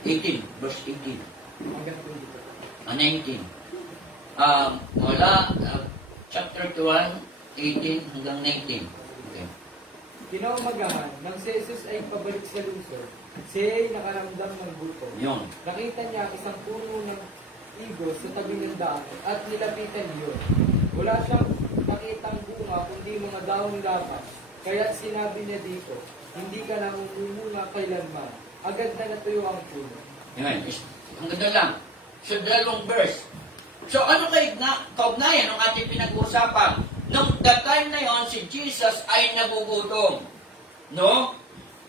18. Verse 18. Hanggang 22 po. 19. Chapter 1, 18 hanggang 19. Okay. Kinaumagahan, nang si Jesus ay pabalik sa lungsod, siya ay nakaramdam ng gutom. Yun. Nakita niya isang puno ng igos sa tabi ng daan at nilapitan yun. Wala siyang nakitang bunga kundi mga dahong lapas. Kaya sinabi niya dito, hindi ka na mumunga kailanman. Agad na natuyo ang puno. Amen. Ang ganda lang. So, dalawang verse. So, ano kaugnayan ng ating pinag-uusapan? Nung that time na yon, si Jesus ay nagugutom. No?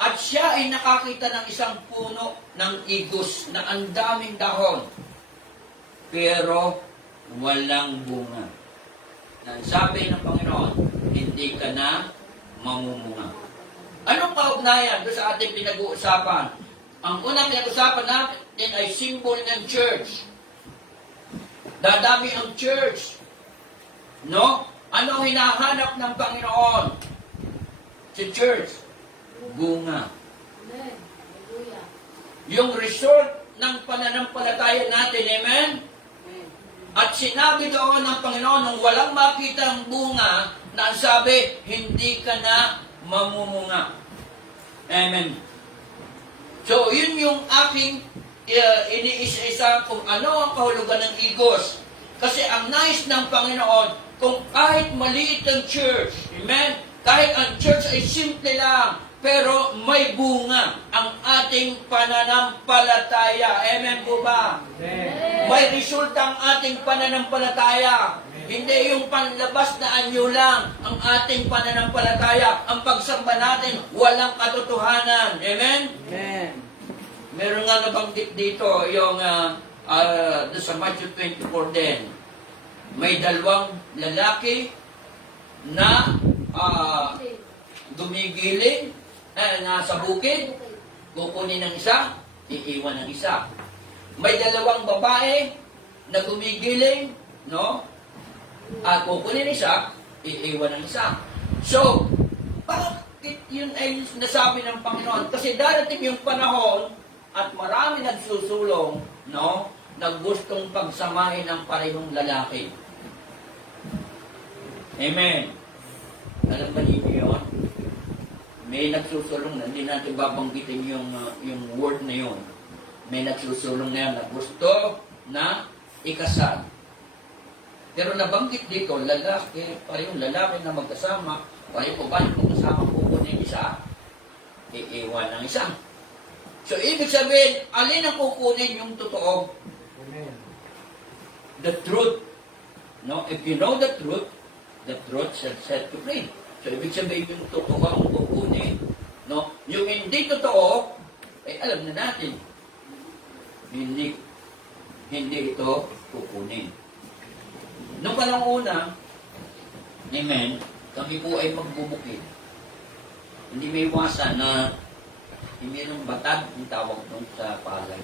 At siya ay nakakita ng isang puno ng igos na ang daming dahon. Pero, walang bunga. Ang sabi ng Panginoon, hindi ka na mamumunga. Anong kaugnayan doon sa ating pinag-uusapan? Ang unang pinag-uusapan natin ay symbol ng church. Dadami ang church. No? Ano ang hinahanap ng Panginoon? Sa church? Bunga. Amen. Hallelujah. Yung result ng pananampalataya natin, amen? Amen. At sinabi doon ng Panginoon, nung walang makita ang bunga, na ang sabi, hindi ka na mamumunga. Amen. So, yun yung aking iniisa-isa kung ano ang kahulugan ng igos. Kasi ang nais ng Panginoon, kung kahit maliit ang church, amen? Kahit ang church ay simple lang, pero may bunga ang ating pananampalataya. Amen po ba? Amen. May resulta ang ating pananampalataya. Hindi yung panlabas na anyo lang ang ating pananampalataya. Ang pagsamba natin, walang katotohanan. Amen? Amen. Meron nga nabanggit dito yung sa Matthew 24 din. May dalawang lalaki na gumigiling nasa bukid, kukunin ng isa, iiwan ng isa. May dalawang babae na gumigiling, no? Kukunin ng isa, iiwan ng isa. So, bakit yun ay nasabi ng Panginoon? Kasi darating yung panahon at marami nagsusulong, no? Na gustong pagsamahin ng parehong lalaki. Amen. Alam ba ninyo yun? May nagsusulong na, hindi natin babanggitin yung word na yun. May nagsusulong na yan na gusto na ikasal. Pero nabanggit dito, lalaki, parehong lalaki na magkasama, pareho ba yung magkasama kukunin isa, iiwan ng isa. So, ibig sabihin, alin ang kukunin yung totoo? Amen. The truth. No? If you know the truth shall set you free. So, ibig sabihin yung totoo ang kukunin. No? Yung hindi totoo, ay alam na natin. Hindi ito kukunin. Noong panahon una, amen, kami po ay magbubukid. Hindi may iwasan na mayroong batag ang tawag doon sa palay.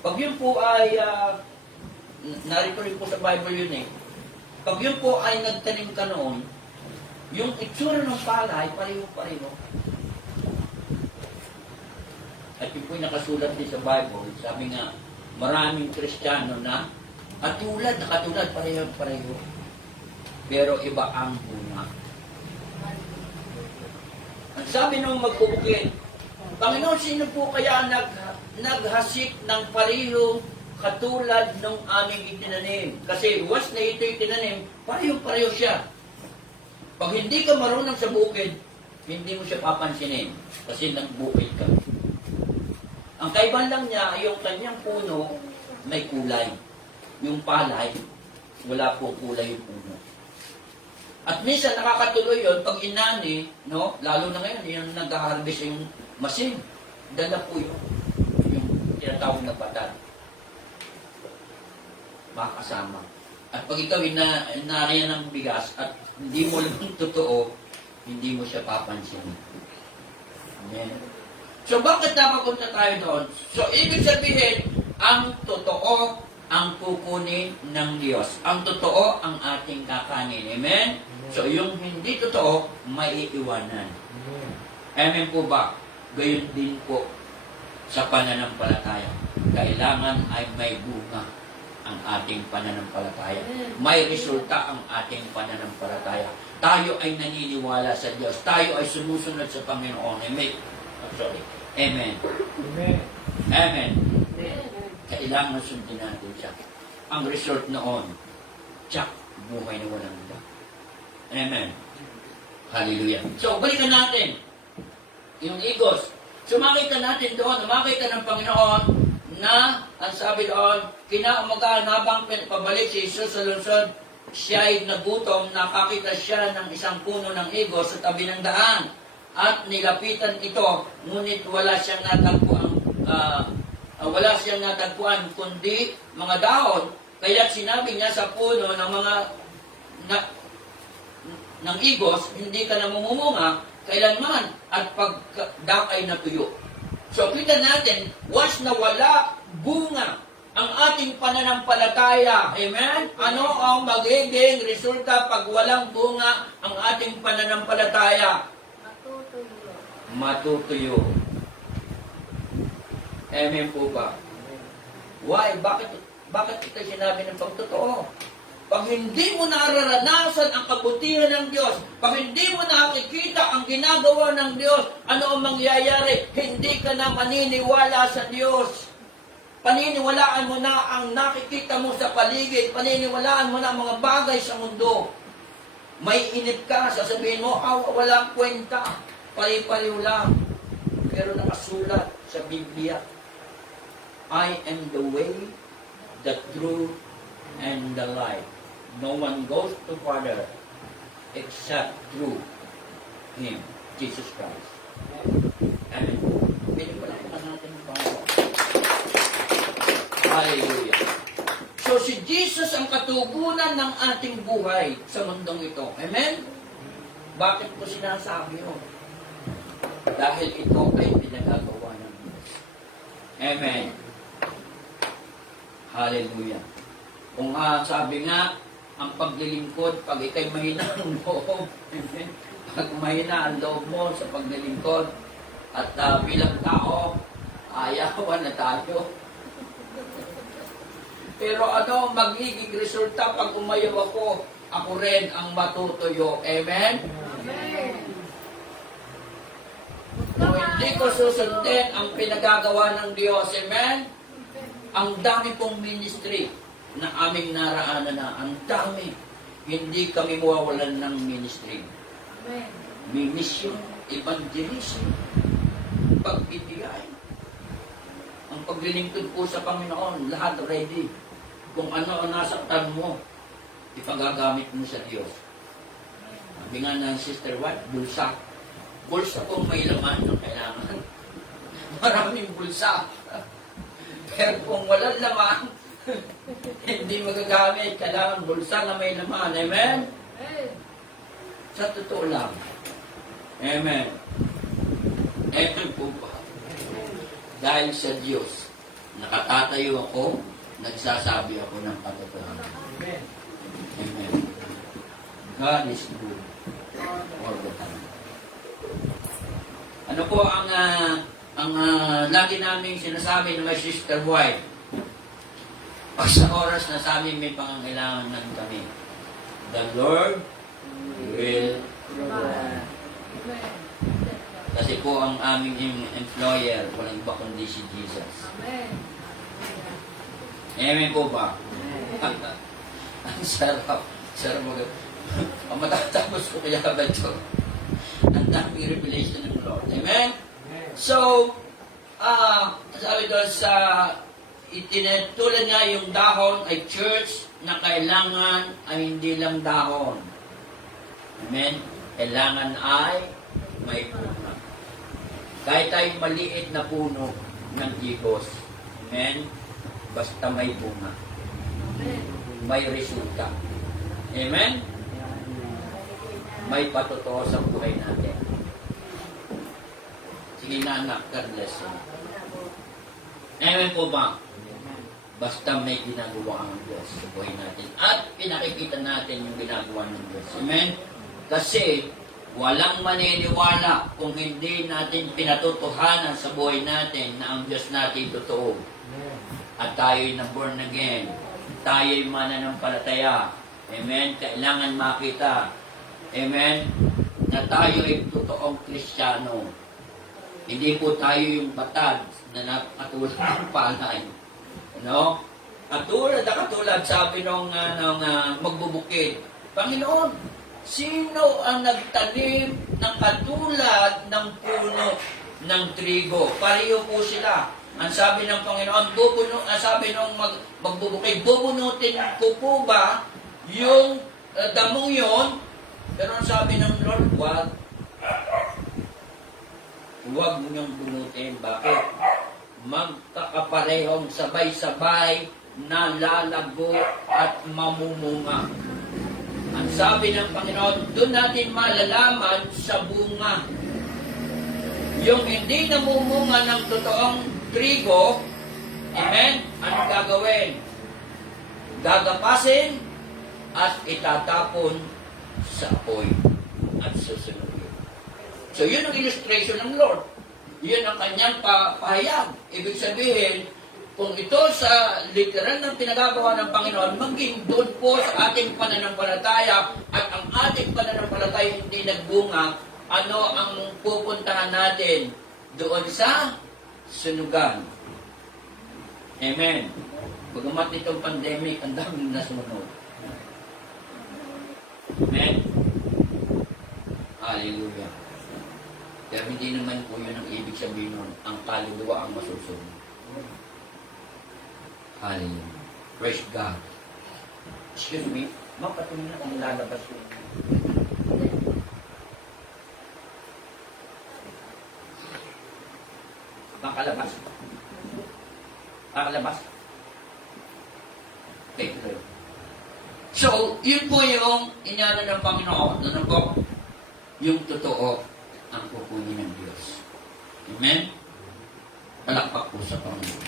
Pag yun po ay, narito rin po sa Bible yun eh, pag yun po ay nagtanim ka noon, yung itsura ng palay, pareho-pareho. At yun po yung nakasulat din sa Bible, sabi nga, maraming Kristiyano na nakatulad, pareho-pareho. Pero iba ang bunga. Ang sabi nung magbubukid, Panginoon, sino po kaya naghasik ng pareho katulad ng aming itinanim? Kasi once na ito'y tinanim, pareho-pareho siya. Pag hindi ka marunong sa bukid, hindi mo siya papansinin kasi nagbukid ka. Ang kaibahan lang niya, yung kanyang puno, may kulay. Yung palay, wala pong kulay yung puno. At minsan nakakatuloy yun, pag inani, no, lalo na ngayon, yung nag-harvest yung machine, dala po yun, yung tinatawag na patad. Makasama. At pag ikaw inariyan ng bigas at hindi mo lang totoo, hindi mo siya papansin. Amen. So bakit napapunta tayo doon? So ibig sabihin, ang totoo ang kukunin ng Diyos. Ang totoo ang ating kakanin. Amen? So yung hindi totoo, maiiwanan. Amen po ba? Gayon din po sa pananampalataya. Kailangan ay may bunga ang ating pananampalataya. May resulta ang ating pananampalataya. Tayo ay naniniwala sa Diyos. Tayo ay sumusunod sa Panginoon. Amen. Amen. Amen. Amen. Amen. Kailangan sundin natin siya. Ang result noon, tsak, buhay na walang hanggan. Amen. Hallelujah. So, balikan natin yung igos. So, makita natin doon, makita ng Panginoon na, ang sabi doon, kinaumaga habang pabalik si Jesus sa lungsod, siya ay nagutom, nakakita siya ng isang puno ng igos sa tabi ng daan. At nilapitan ito, ngunit wala siyang natagpuan, kundi mga dahon. Kaya sinabi niya sa puno ng ng igos, hindi ka namumunga kailanman at pagdakay na tuyo. So kita natin, once na wala bunga ang ating pananampalataya. Amen? Ano ang magiging resulta pag walang bunga ang ating pananampalataya? Matutuyo. Matutuyo. Amen po ba? Why? Bakit ito sinabi ng pagtotoo? Pag hindi mo nararanasan ang kabutihan ng Diyos, pag hindi mo nakikita ang ginagawa ng Diyos, ano ang mangyayari? Hindi ka na maniniwala sa Diyos. Paniniwalaan mo na ang nakikita mo sa paligid, paniniwalaan mo na ang mga bagay sa mundo. May inip ka, sasabihin mo, walang kwenta, pali-paliw lang. Pero nakasulat sa Biblia, I am the way, the truth, and the life. No one goes to Father except through Him, Jesus Christ. Amen. Pinipalakpan natin ang Panginoon. Hallelujah. So si Jesus ang katugunan ng ating buhay sa mundong ito. Amen? Bakit ko sinasabi yun? Dahil ito ay pinagagawa ng Diyos. Amen. Hallelujah. Kung sabi nga, ang paglilingkod, pag ikay mahina ang loob, amen? Pag mahina ang loob mo sa paglilingkod, at bilang tao, ayawan na tayo. Pero ano magiging resulta pag umayaw ako rin ang matutuyo. Amen? Amen. Kung hindi ko susundin ang pinagagawa ng Diyos, amen? Ang dami pong ministry na aming naraanan na, ang dami. Hindi kami mawawalan ng ministry. Amen. May mission, evangelism, pagbibigay. Ang paglilingkod po sa Panginoon, lahat ready. Kung ano ang nasaktan mo, ipagagamit mo sa Diyos. Sabi nga ng Sister White, bulsa. Bulsa kung may laman ang kailangan. Maraming bulsa. Pero kung walang laman, hindi magagamit. Kailangan bulsa na may laman. Amen? Amen. Sa totoo lang. Amen. Amen po ba? Dahil sa Diyos, nakatatayo ako, nagsasabi ako ng katotohanan. Amen. Amen. God is good all the time. Ano po ang lagi namin sinasabi ng my Sister White? Pag sa oras na sa amin may pangangailangan kami, the Lord will provide. Amen. Kasi po ang aming employer, walang iba kundi si Jesus. Amen. Amen po ba? Ang sarap. Sarap mag... Ang matatapos ko kaya ba ito? Ang daming revelation ng Lord. Amen? So, sabi ko sa itinutulad nga yung dahon ay church na kailangan ay hindi lang dahon. Amen? Kailangan ay may bunga. Kahit ay maliit na puno ng higos. Amen? Basta may bunga. Amen. May resulta. Amen? May patotoo sa buhay natin. Sige na anak, God bless you. Amen po ba? Basta may ginagawa ang Diyos sa buhay natin. At pinakikita natin yung ginagawa ng Diyos. Amen? Kasi walang maniniwala kung hindi natin pinatutuhanan sa buhay natin na ang Diyos natin totoo. At tayo'y na-born again. Tayo'y mananampalataya. Amen? Kailangan makita. Amen? Na tayo'y totoong Kristiyano. Hindi po tayo yung batad na nakatulad ng palay. No? Katulad sabi nung magbubukid, Panginoon, sino ang nagtanim ng katulad ng puno ng trigo? Pareho po sila. Ang sabi ng Panginoon, sabi nung magbubukid, bubunutin ko po ba yung damong yon? Pero ang sabi ng Lord, huwag mo niyong bunutin. Bakit? Magkakaparehong sabay-sabay na lalago at mamumunga. Ang sabi ng Panginoon, doon natin malalaman sa bunga. Yung hindi namumunga ng totoong trigo, Amen? Anong gagawin? Gagapasin at itatapon sa apoy at susunugin. So yun ang illustration ng Lord. Yun ang kanyang pahayag. Ibig sabihin, kung ito sa literal ng pinagagawa ng Panginoon, maging doon po sa ating pananampalataya at ang ating pananampalataya hindi nagbunga, ano ang pupuntahan natin doon sa sunugan. Amen. Bagamat nitong pandemic, ang daming nasunod. Amen. Hallelujah. Pero hindi naman po yun ang ibig sabihin nun. Ang kaluluwa ang masusunod. Hallelujah. Praise God. Excuse me. Mapatuloy na kung lalabas yun. Makalabas. Makalabas. Okay. So, yun po yung inyano ng Panginoon. Ano po? Yung totoo ang kukunin ng Diyos. Amen? Palakpak po sa Panginoon.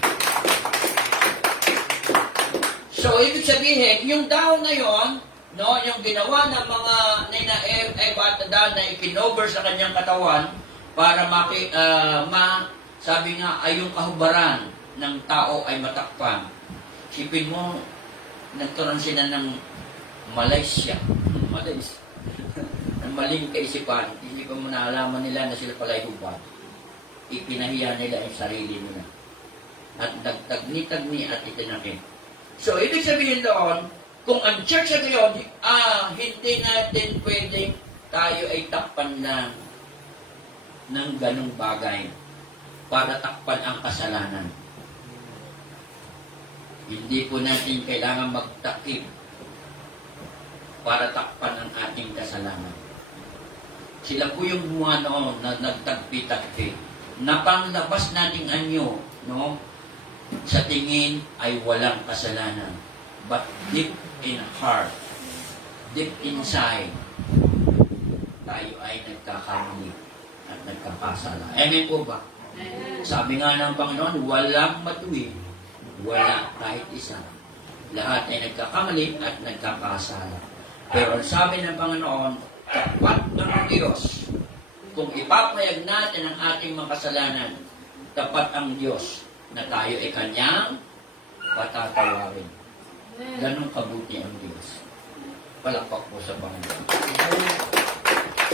So, ibig sabihin, yung tao na yon, no, yung ginawa ng mga Nina Eva at Adan na ikinover sa kanyang katawan para sabi nga, ay yung kahubaran ng tao ay matakpan. Sipin mo, nagkaroon sila ng Malaysia. Malaysia. Ng maling kaisipan. Isipan mo na alaman nila na sila pala ay hubad. Ipinahiya nila ang sarili nila. At nagtagni-tagni at itinakit. So, ibig sabihin doon, kung ang church na ngayon, hindi natin pwedeng tayo ay takpan na ng ganong bagay para takpan ang kasalanan. Hindi po natin kailangan magtakip para takpan ang ating kasalanan. Sila po yung gumawa noon na nagtagpi-tagpi. Napanglabas nating anyo, no? Sa tingin ay walang kasalanan. But deep in heart, deep inside, tayo ay nagkakamali at nagkakasala. Amen po ba? Sabi nga ng Panginoon, walang matuwid, wala kahit isa. Lahat ay nagkakamali at nagkakasala. Pero sabi ng Panginoon, tapat ang Diyos. Kung ipapayag natin ang ating mga kasalanan, tapat ang Diyos na tayo ay Kanyang patatawarin. Ganong kabuti ang Diyos. Palakpak po sa Panginoon.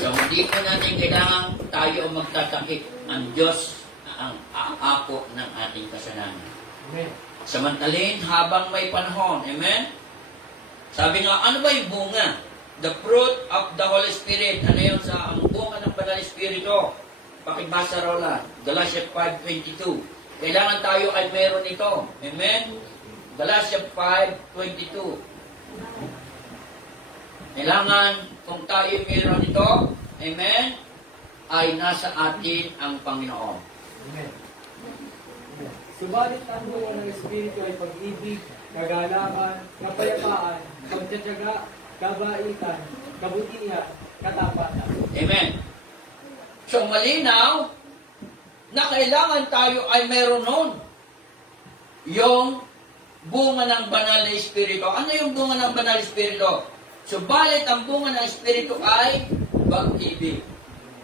So, hindi po natin kailangan tayo magtatakip. Ang Diyos ang aako ng ating kasalanan. Amen. Samantalin, habang may panahon. Amen? Sabi nga, ano ba yung bunga? The fruit of the Holy Spirit. Ano yun sa ang bunga ng Banal Espiritu? Pakibasa Roland. Galatians 5:22. Kailangan tayo ay meron ito. Amen? Galatians 5:22. Kailangan, kung tayo meron ito, amen, ay nasa atin ang Panginoon. Amen. Subalit ang bunga ng Espiritu ay pag-ibig, kagalakan, kapayapaan, pagtsatsaga, kabaitan, kabutihan, katapatan. Amen. So malinaw na kailangan tayo ay meron nun. Yung bunga ng Banal na Espiritu. Ano yung bunga ng Banal na Espiritu? Subalit ang bunga ng Espiritu ay pag-ibig.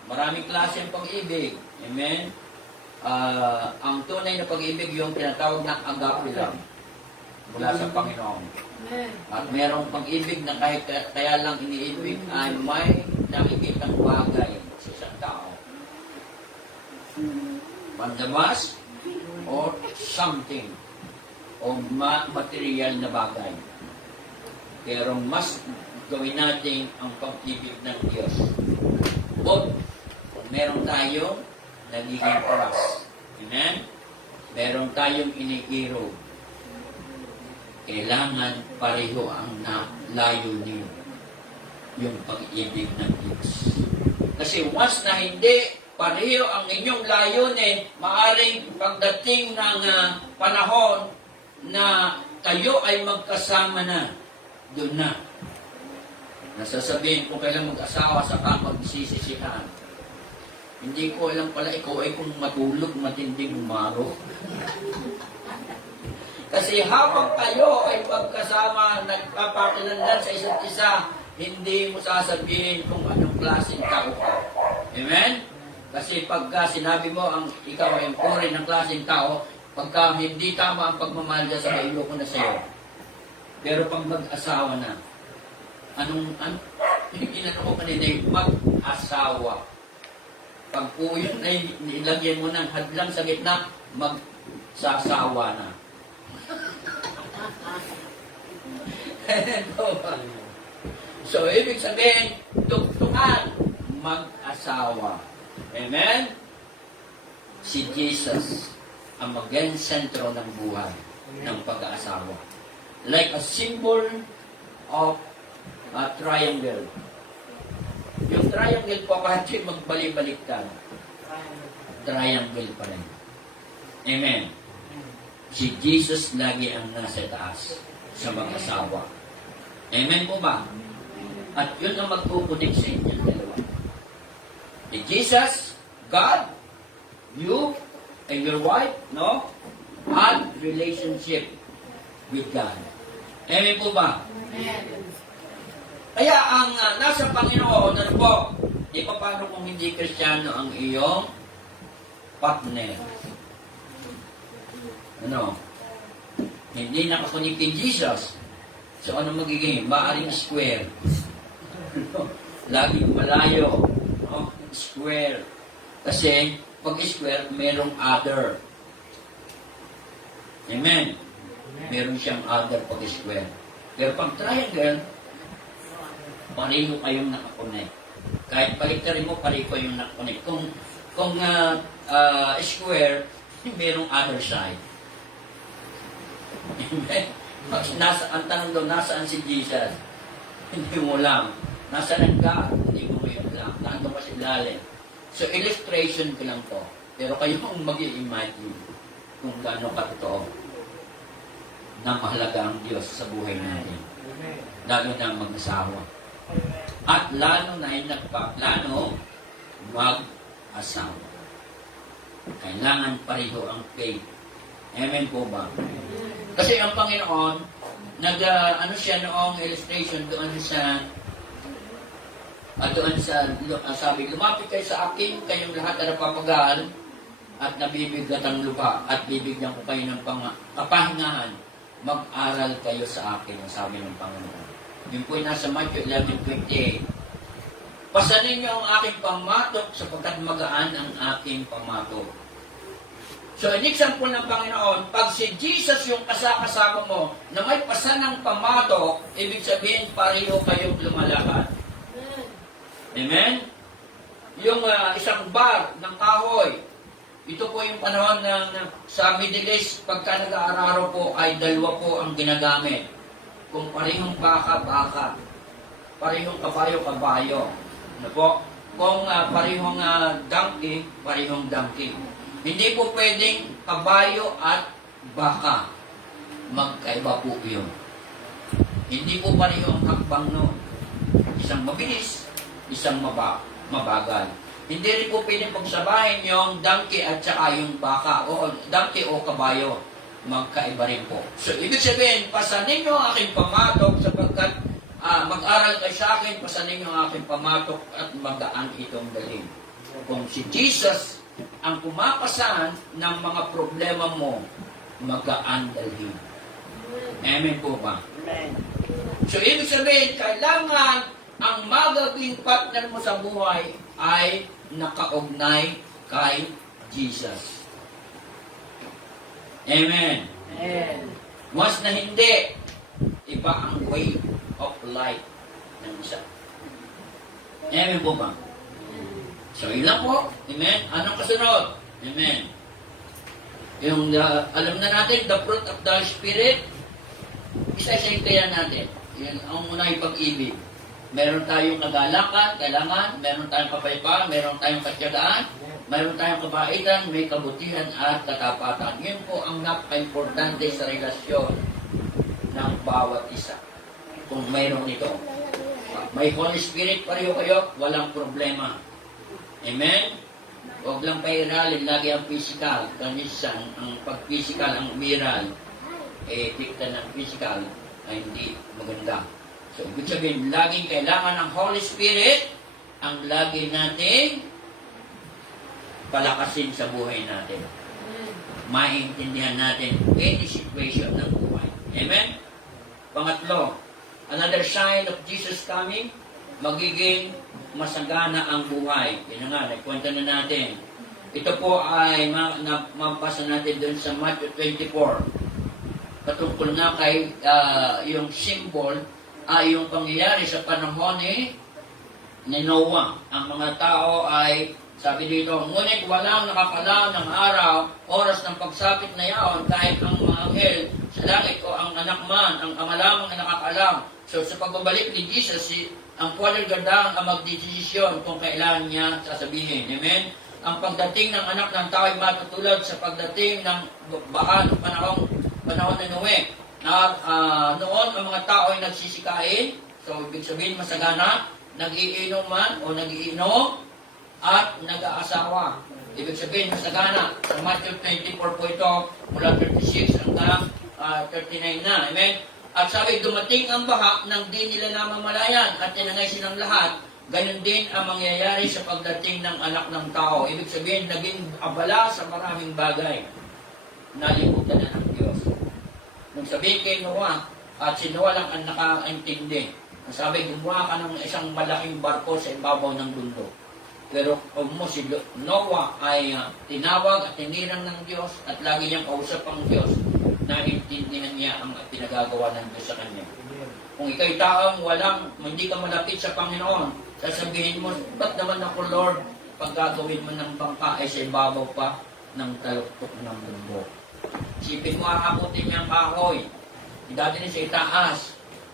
Maraming klase ang pag-ibig. Amen. Ang tunay na pag-ibig yung tinatawag na agape lang mula sa Panginoon. At merong pag-ibig na kahit kaya lang iniibig ay may nakikitang bagay sa isang tao. Mandabas or something o material na bagay. Pero mas gawin natin ang pag-ibig ng Diyos. O meron tayong nagiging oras. Amen? Meron tayong iniiro. Kailangan pareho ang layo niyo. Yung pag-ibig ng Diyos. Kasi once na hindi pareho ang inyong layunin, maaring pagdating ng panahon na kayo ay magkasama na, doon na. Nasasabihin ko kailan mag-asawa sa magsisisihan. Hindi ko alam pala ikaw ay kung matulog, matinding umaro. Kasi habang kayo ay pagkasama, nagpapakilanlan sa isa't isa, hindi mo sasabihin kung anong klaseng tao ka. Amen? Kasi pagka sinabi mo ang ikaw ay puri ng klaseng tao, pagka hindi tama ang pagmamahal niya sa bailo ko na sa'yo. Pero pag mag-asawa na, inano ko kanina yung mag-asawa. Pag po yun ay nilagyan mo ng hadlang sa gitna, magsasawa na. So, ibig sabihin, tugtungan, mag-asawa. Amen? Si Jesus ang maging sentro ng buhay ng pag-aasawa. Like a symbol of a triangle. Yung triangle po, kahit magbalik-baliktad, triangle pa rin. Amen? Si Jesus lagi ang nasa taas sa mag-asawa. Amen po ba? At yun ang magpupunik sa inyong dalawa. Si Jesus, God, you, and your wife, no? Had relationship with God. Amen po ba? Kaya ang nasa Panginoon, ano po, di pa paano kung hindi Kristiyano ang iyong partner? Ano? Hindi nakakunik kay Jesus. So ano magiging? Maaring square. Laging malayo. No? Square. Kasi pag square, merong other. Amen? Meron siyang other pag square. Pero pag triangle, pareho kayong nakakunik. Kahit paliktarin mo, pareho kayong nakakunik. Kung square, merong other side. Amen? Ang tanong daw, nasaan si Jesus? Hindi mo alam. Nasaan ka? Hindi mo alam. Nandun ka sa ilalim. So, illustration ko lang to. Pero kayo ang mag-i-imagine kung gaano katotoo na mahalaga ang Diyos sa buhay natin. Lalo na mag-asawa. At lalo na ay nagpaplano mag-asawa. Kailangan pareho ang faith. Amen po ba? Kasi ang Panginoon, ano siya noong illustration doon sa sabi, lumapit kayo sa akin, kayong lahat na napapagal at nabibigat ang lupa at bibigyan ko kayo ng kapahingahan. Mag-aral kayo sa akin, ang sabi ng Panginoon. Yun po nasa Matthew 11:28. Pasanin niyo ang aking pamatok sapagkat magaan ang aking pamatok. So, an example ng Panginoon, pag si Jesus yung kasama mo na may pasanang pamatok, ibig sabihin pareho kayong lumalakad. Amen? Yung isang bar ng kahoy, ito po yung panahon ng sa Middle East, pagka nag-aararo po ay dalawa po ang ginagamit. Kung parehong baka, parehong kabayo. Ano po? Kung parehong donkey. Hindi po pwedeng kabayo at baka. Magkaiba po yun. Hindi po pareho ang hakbang noon. Isang mabilis, isang mabagal. Hindi rin po pwedeng pagsabahin yung donkey at saka yung baka. O donkey o kabayo. Magkaiba rin po. So, ibig sabihin, pasanin nyo ang aking pamatok sapagkat mag-aral kayo sa akin, pasanin nyo ang aking pamatok at magaan itong dalim. Kung si Jesus ang pumapasan ng mga problema mo, magaan dalhin. Amen po ba? Amen. So, ibig sabihin, kailangan ang magaging partner mo sa buhay ay nakaugnay kay Jesus. Amen. Amen. Once na hindi, iba ang way of life ng isa. Amen po ba? So, ilan po? Amen. Anong kasunod? Amen. Yung alam na natin, the fruit of the Spirit, isa-isa natin. Yan ang muna yung pag-ibig. Meron tayong kagalakan, kailangan, meron tayong kapayapaan, meron tayong katyagaan, meron tayong kabaitan, may kabutihan at katapatan. Yun po ang napaka-importante sa relasyon ng bawat isa. Kung mayroon ito. May Holy Spirit pareho kayo, walang problema. Amen? Huwag lang pairalin, lagi ang physical. Kanisan, ang pag-physical ang umiral, dikta ng physical ay hindi maganda. So, ibig sabihin, laging kailangan ng Holy Spirit ang lagi nating palakasin sa buhay natin. Maintindihan natin any situation ng buhay. Amen? Pangatlo, another sign of Jesus coming, magiging masagana ang buhay. Yun nga, nagkwento na natin. Ito po ay mabasa natin doon sa Matthew 24. Patungkol nga kay yung symbol ay yung pangyayari sa panahon ni Noah. Ang mga tao ay, sabi dito, ngunit walang nakakalaw ng araw, oras ng pagsapit na yaon, kahit ang mga anghel sa langit o ang anak man, ang ama lamang ang nakakalaw. So sa pagbabalik ni Jesus, ang Father Gadang ang magdidesisyon kung kailan niya sasabihin. Amen? Ang pagdating ng anak ng tao ay matutulad sa pagdating ng bahan panahon ni Noe. Noon, ang mga tao ay nagsisikain. So, ibig sabihin, masagana, nag-iinom man o nag-iinom at nag-aasawa. Ibig sabihin, masagana. Sa Matthew 24 po ito, mula 36 hanggang 39 na. Amen? At sabi, dumating ang baha nang di nila namamalayan at tinangay silang lahat. Ganon din ang mangyayari sa pagdating ng anak ng tao. Ibig sabihin, naging abala sa maraming bagay. Nalimutan na ng Diyos. Nung sabihin kay Noah, at si Noah lang ang nakaintindi. Ang sabi, gumawa ka ng isang malaking barko sa ibabaw ng bundok. Pero si Noah ay tinawag at tinirang ng Diyos at lagi niyang kausap ang Diyos. Naintindihan niya ang pinagagawa ng Diyos sa kanya. Kung ikaw'y taong hindi ka malapit sa Panginoon, sasabihin mo, ba't naman ako, Lord, pag gagawin mo ng bangka ay sa ibabaw pa ng taluktok ng mundo. Sipin mo, akamutin niya ang kahoy. Dati niya sa itaas.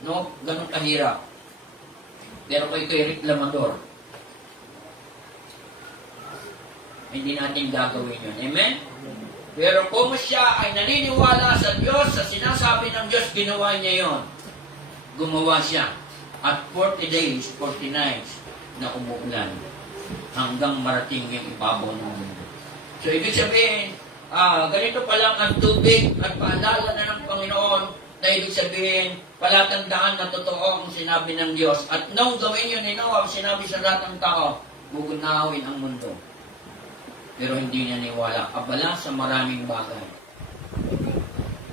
No? Ganun kahirap. Pero kung ikaw'y reklamador, hindi natin gagawin yun. Amen? Pero kung siya ay naniniwala sa Diyos, sa sinasabi ng Diyos, ginawa niya yon. Gumawa siya. At 40 days, 40 nights na umuulan hanggang marating yung ibabaw ng mundo. So, ibig sabihin, ganito pa lang ang tubig at paalala na ng Panginoon na ibig sabihin, palatandaan na totoo ang sinabi ng Diyos. At nung gawin yun ni Noah, sinabi sa lahat ng tao, gugunahawin ang mundo. Pero hindi niya niwala. Abala sa maraming bagay.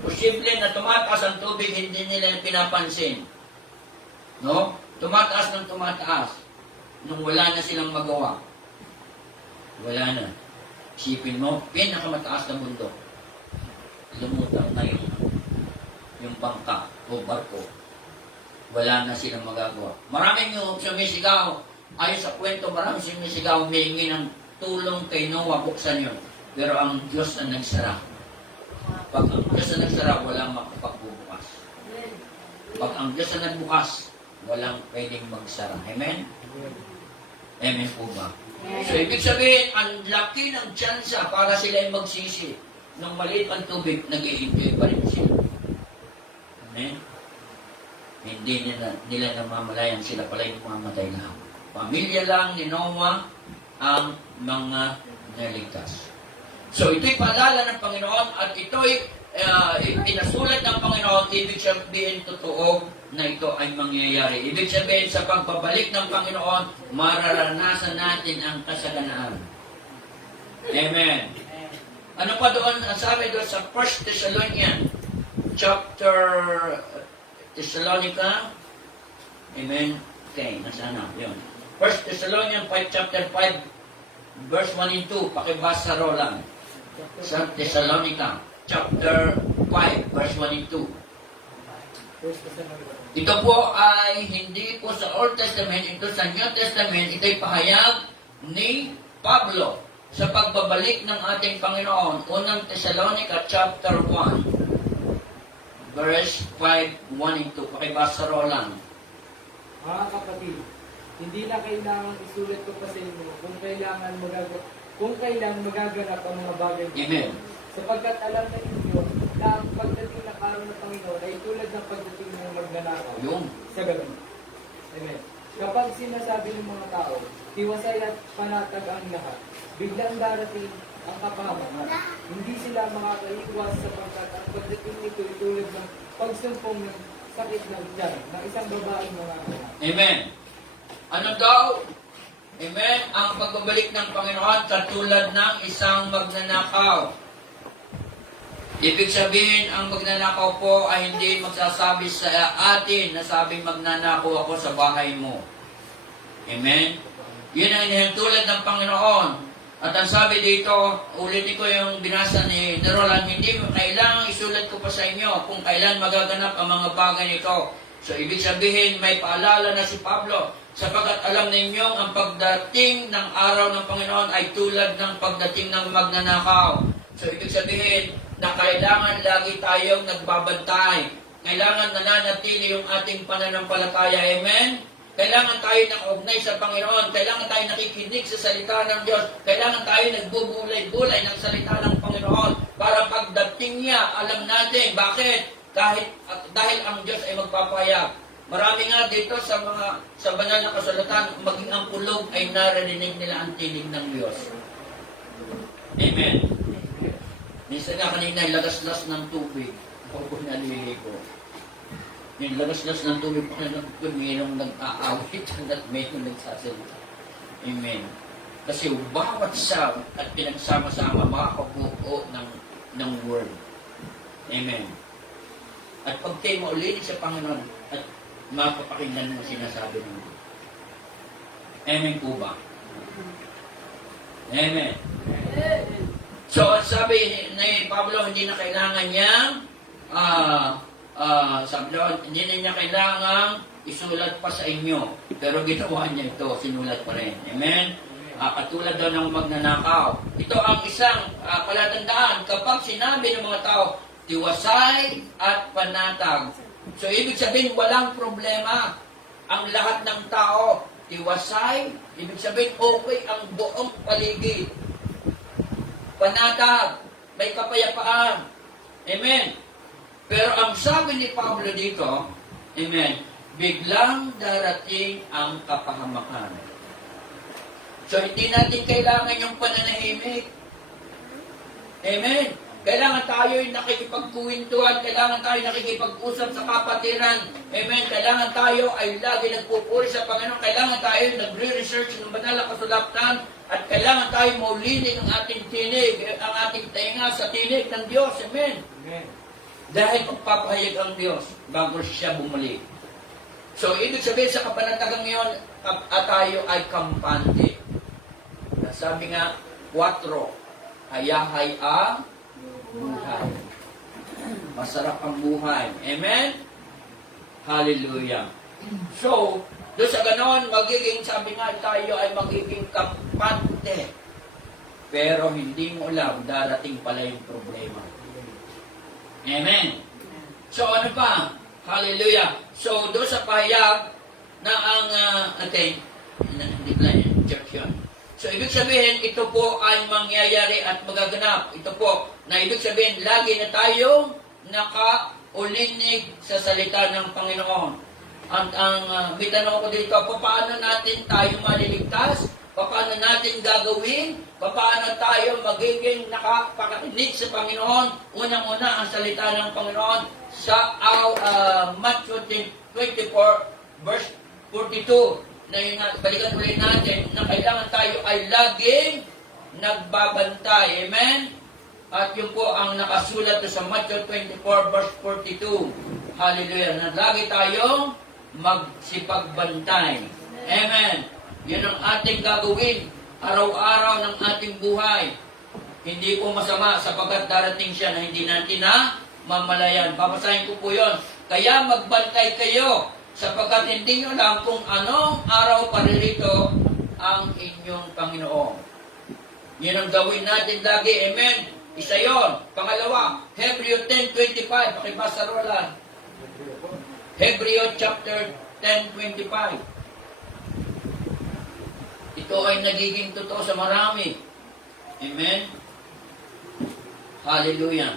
Posible na tumataas ang tubig, hindi nila pinapansin. No? Tumataas ng tumataas. Nung wala na silang magawa. Wala na. Isipin mo, pinakamataas na mundo. Lumutang na yung bangka o barko. Wala na silang magagawa. Maraming yung sumisigaw. Ayon sa kwento, maraming sumisigaw, humihingi ng tulong kay Noah, buksan yun. Pero ang Diyos ang nagsara. Pag ang Diyos ang nagsara, walang makapagbubukas. Pag ang Diyos ang nagbukas, walang pwedeng magsara. Amen? Amen po ba? So, ibig sabihin, ang laki ng tsansa para sila ay magsisi. Nung maliit ang tubig, nag-i-enjoy pa rin sila. Amen? Hindi nila namamalayan, sila pala yung mamatay na. Pamilya lang ni Noah ang mga naligtas. So, ito'y paalala ng Panginoon at ito'y pinasulat ng Panginoon. Ibig sabihin, totoo na ito ay mangyayari. Ibig sabihin, sa pagbabalik ng Panginoon, mararanasan natin ang kasaganaan. Amen. Ano pa doon? Ang sabi doon sa 1 Thessalonians, chapter Thessalonica. Amen. Okay, nasaan na? Yun. 1 Thessalonians 5, chapter 5, verse 1 and 2. Pakibasa Roland. Sa Thessalonica, chapter 5, verse 1 and 2. Ito po ay hindi po sa Old Testament, ito sa New Testament, ito'y pahayag ni Pablo sa pagbabalik ng ating Panginoon. Unang Thessalonica, chapter 1, verse 5, 1 and 2. Pakibasa Roland. Mga kapatid, hindi na kailangan isulat ko pa sa inyo kung kailan magaganap ang mga bagay. Amen. Sapagkat alam na ninyo na ang pagdating ng araw ng Panginoon ay tulad ng pagdating ng magnanakaw Yung. sa gabi. Amen. Kapag sinasabi ng mga tao, tiwasay at panatag ang lahat. Biglang darating ang kapahamakan. Hindi sila makakaiwas sapagkat ang pagdating nito ay tulad ng pagsumpong ng sakit ng tiyan ng isang babaeng mga anak. Amen. Ano daw? Amen. Ang pagbabalik ng Panginoon katulad ng isang magnanakaw. Ibig sabihin, ang magnanakaw po ay hindi magsasabi sa atin na sabing magnanakaw ako sa bahay mo. Amen? Yun ang tulad ng Panginoon. At ang sabi dito, ulitin ko yung binasa ni Roland, hindi mo kailangang isulat ko pa sa inyo kung kailan magaganap ang mga bagay nito. So, ibig sabihin, may paalala na si Pablo, sapagkat alam ninyong ang pagdating ng araw ng Panginoon ay tulad ng pagdating ng magnanakaw. So, ibig sabihin, na kailangan lagi tayong nagbabantay. Kailangan nananatili yung ating pananampalataya. Amen? Kailangan tayo nakaugnay sa Panginoon. Kailangan tayo nakikinig sa salita ng Diyos. Kailangan tayo nagbubulay-bulay ng salita ng Panginoon para pagdating niya, alam natin. Bakit? Dahil ang Diyos ay magpapahayag. Marami nga dito sa banal na kasulatan, maging ang kulog ay naririnig nila ang tinig ng Diyos. Amen. Minsan nga kanina, lagas-las ng tubig. Ako po naliligo. Yung lagas-las ng tubig po na mayroong nag-aawit at mayroong nagsasalita. Amen. Kasi bawat sound at pinagsama-sama makakabuo ng word. Amen. At pag tayo maulinig sa Panginoon at mapapakinggan mo sinasabi ng Diyos. Amen po ba? Amen. So, sabi ni Pablo, hindi na kailangan niyang, sabi daw, hindi na niya kailangan isulat pa sa inyo. Pero ginawa niya ito, sinulat pa rin. Amen? Katulad daw ng magnanakaw. Ito ang isang palatandaan kapag sinabi ng mga tao, tiwasay at panatag. So, ibig sabihin, walang problema. Ang lahat ng tao, tiwasay, ibig sabihin, okay ang buong paligid. Panatag, may kapayapaan. Amen. Pero ang sabi ni Pablo dito, amen, biglang darating ang kapahamakan. So, hindi natin kailangan yung pananahimik. Amen. Kailangan tayo nakikipagkuwintuhan, kailangan tayo nakikipag-usap sa kapatiran. Amen. Kailangan tayo ay lagi nagpupuri sa Panginoon. Kailangan tayo nagre-research ng banal na kasulatan. At kailangan tayo maulinig ang ating tinig, ang ating tenga sa tinig ng Diyos. Amen. Amen. Dahil magpapahayag ang Diyos bago siya bumalik. So, ibig sabihin sa kapanatagang ngayon, at tayo ay kampante. Sabi nga, 4, hayahay ang buhay. Masarap ang buhay. Amen? Hallelujah. So, doon sa ganon, magiging, sabi nga tayo ay magiging kampante. Pero hindi mo alam, darating pala yung problema. Amen. So, ano pa? Hallelujah. So, doon sa pahayag na ang, hindi pala yung church yun. So, ibig sabihin, ito po ay mangyayari at magaganap. Ito po, na ibig sabihin, lagi na tayong nakaulinig sa salita ng Panginoon. May tanong ko dito, paano natin tayo maliligtas? Paano natin gagawin? Paano tayo magiging nakapakakinig sa Panginoon? Unang-una, ang salita ng Panginoon sa Matthew 24, verse 42. Na yung balikan ulit natin, na kailangan tayo ay laging nagbabantay. Amen? At yun po ang nakasulat sa Matthew 24, verse 42. Hallelujah. Na lagi tayong magsipagbantay. Amen. Yan ang ating gagawin araw-araw ng ating buhay. Hindi po masama sapagkat darating siya na hindi natin na mamalayan. Papasahin ko po yun. Kaya magbantay kayo sapagkat hindi nyo lang kung anong araw paririto ang inyong Panginoon. Yan ang gawin natin lagi. Amen. Isa yon. Pangalawa, Hebreo 10:25. Pakibasa Roland. Hebreo chapter 10:25. Ito ay nagiging totoo sa marami. Amen? Hallelujah.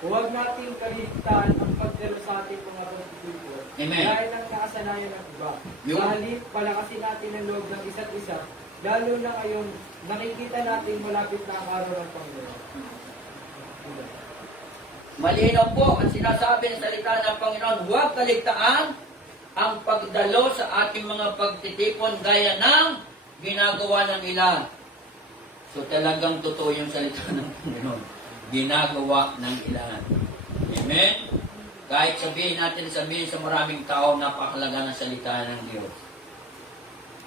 Huwag nating kaligtaan ang pagdalo sa ating mga pagtutulog Amen. Dahil ng nakasanayan ng iba. Yun. Sa halip, palakasin natin ang loob ng isa't isa, lalo na ngayon, nakikita natin malapit na ang araw ng Panginoon. Malinaw po ang sinasabi ng salita ng Panginoon, huwag kaligtaan ang pagdalo sa ating mga pagtitipon gaya ng ginagawa ng ilan. So talagang totoo yung salita ng Panginoon. Ginagawa ng ilan. Amen? Kahit sabihin sa maraming tao, napakalaga ng salita ng Diyos.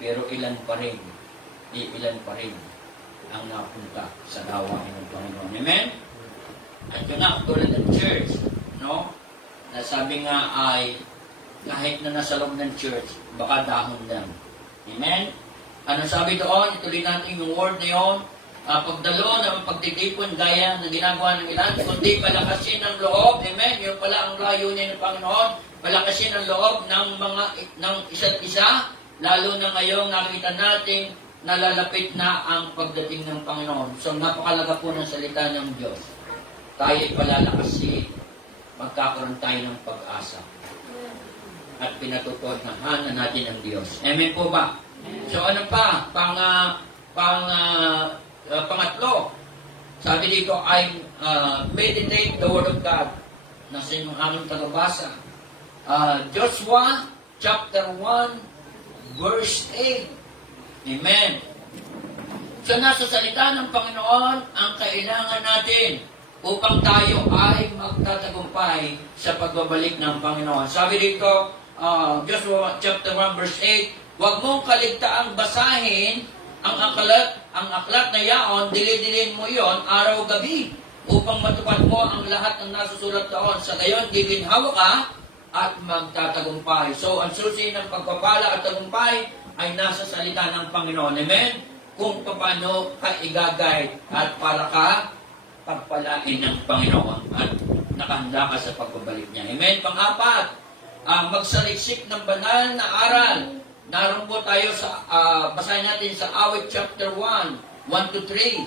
Pero ilan pa rin ang napunta sa gawain ng Panginoon. Amen? At yun nga, tulad ng church, no? Nasabi nga ay, kahit na nasa loob ng church, baka dahon lang. Amen? Ano sabi doon? Ituloy natin yung word na yun. Pagdalo ng pagtitipon gaya na ginagawa ng ilan, kundi palakasin ang loob. Amen? Yun pala ang layunin ng Panginoon. Palakasin ang loob ng isa't isa, lalo na ngayong nakita natin nalalapit na ang pagdating ng Panginoon. So napakalaga po ng salita ng Diyos. Tayo ay palalakasin, magkakaroon tayo ng pag-asa. At pinatutuhanan natin ang Diyos. Amen po ba? So ano pa? Pangatlo, sabi dito ay meditate the Word of God. Nasa yung aming tagabasa. Joshua chapter 1 verse 8. Amen. So nasa salita ng Panginoon ang kailangan natin upang tayo ay magtatagumpay sa pagbabalik ng Panginoon. Sabi dito, Joshua chapter 1 verse 8, huwag mong kaligtaang basahin ang aklat na yaon, dilidilin mo yon araw-gabi upang matupad mo ang lahat ng nasusulat doon. Sa gayon, giginhawa ka at magtatagumpay. So, ang susi ng pagpapala at tagumpay ay nasa salita ng Panginoon. Amen? Kung paano ka igagay at para ka pagpalain ng Panginoon at nakahanda ka sa pagbabalik niya. Amen? Pang-apat, magsaliksik ng banal na aral. Naroon po tayo sa, basahin natin sa Awit chapter 1, 1-3.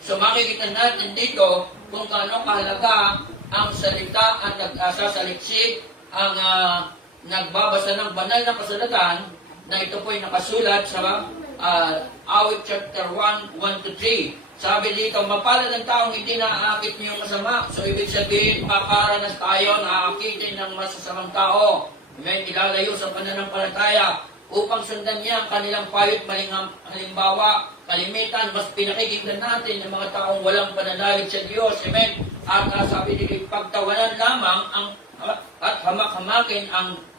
So makikita natin dito kung gaano kahalaga ang salita at nagsasaliksik, ang nagbabasa ng banal na kasulatan na ito po ay nakasulat sa Awit chapter 1, 1-3. Sabi dito, mapalad ang taong hindi naaakit niyo masama. So ibig sabihin, makakaranas tayo na aakitin ng masasamang tao. Amen, ilalayo sa pananampalataya upang sundan niya ang kanilang payo't maling halimbawa, kalimitan, mas pinakikinggan natin ng mga taong walang pananalig sa Diyos. Amen. At sabi dito, pagtawanan lamang at hamak-hamakin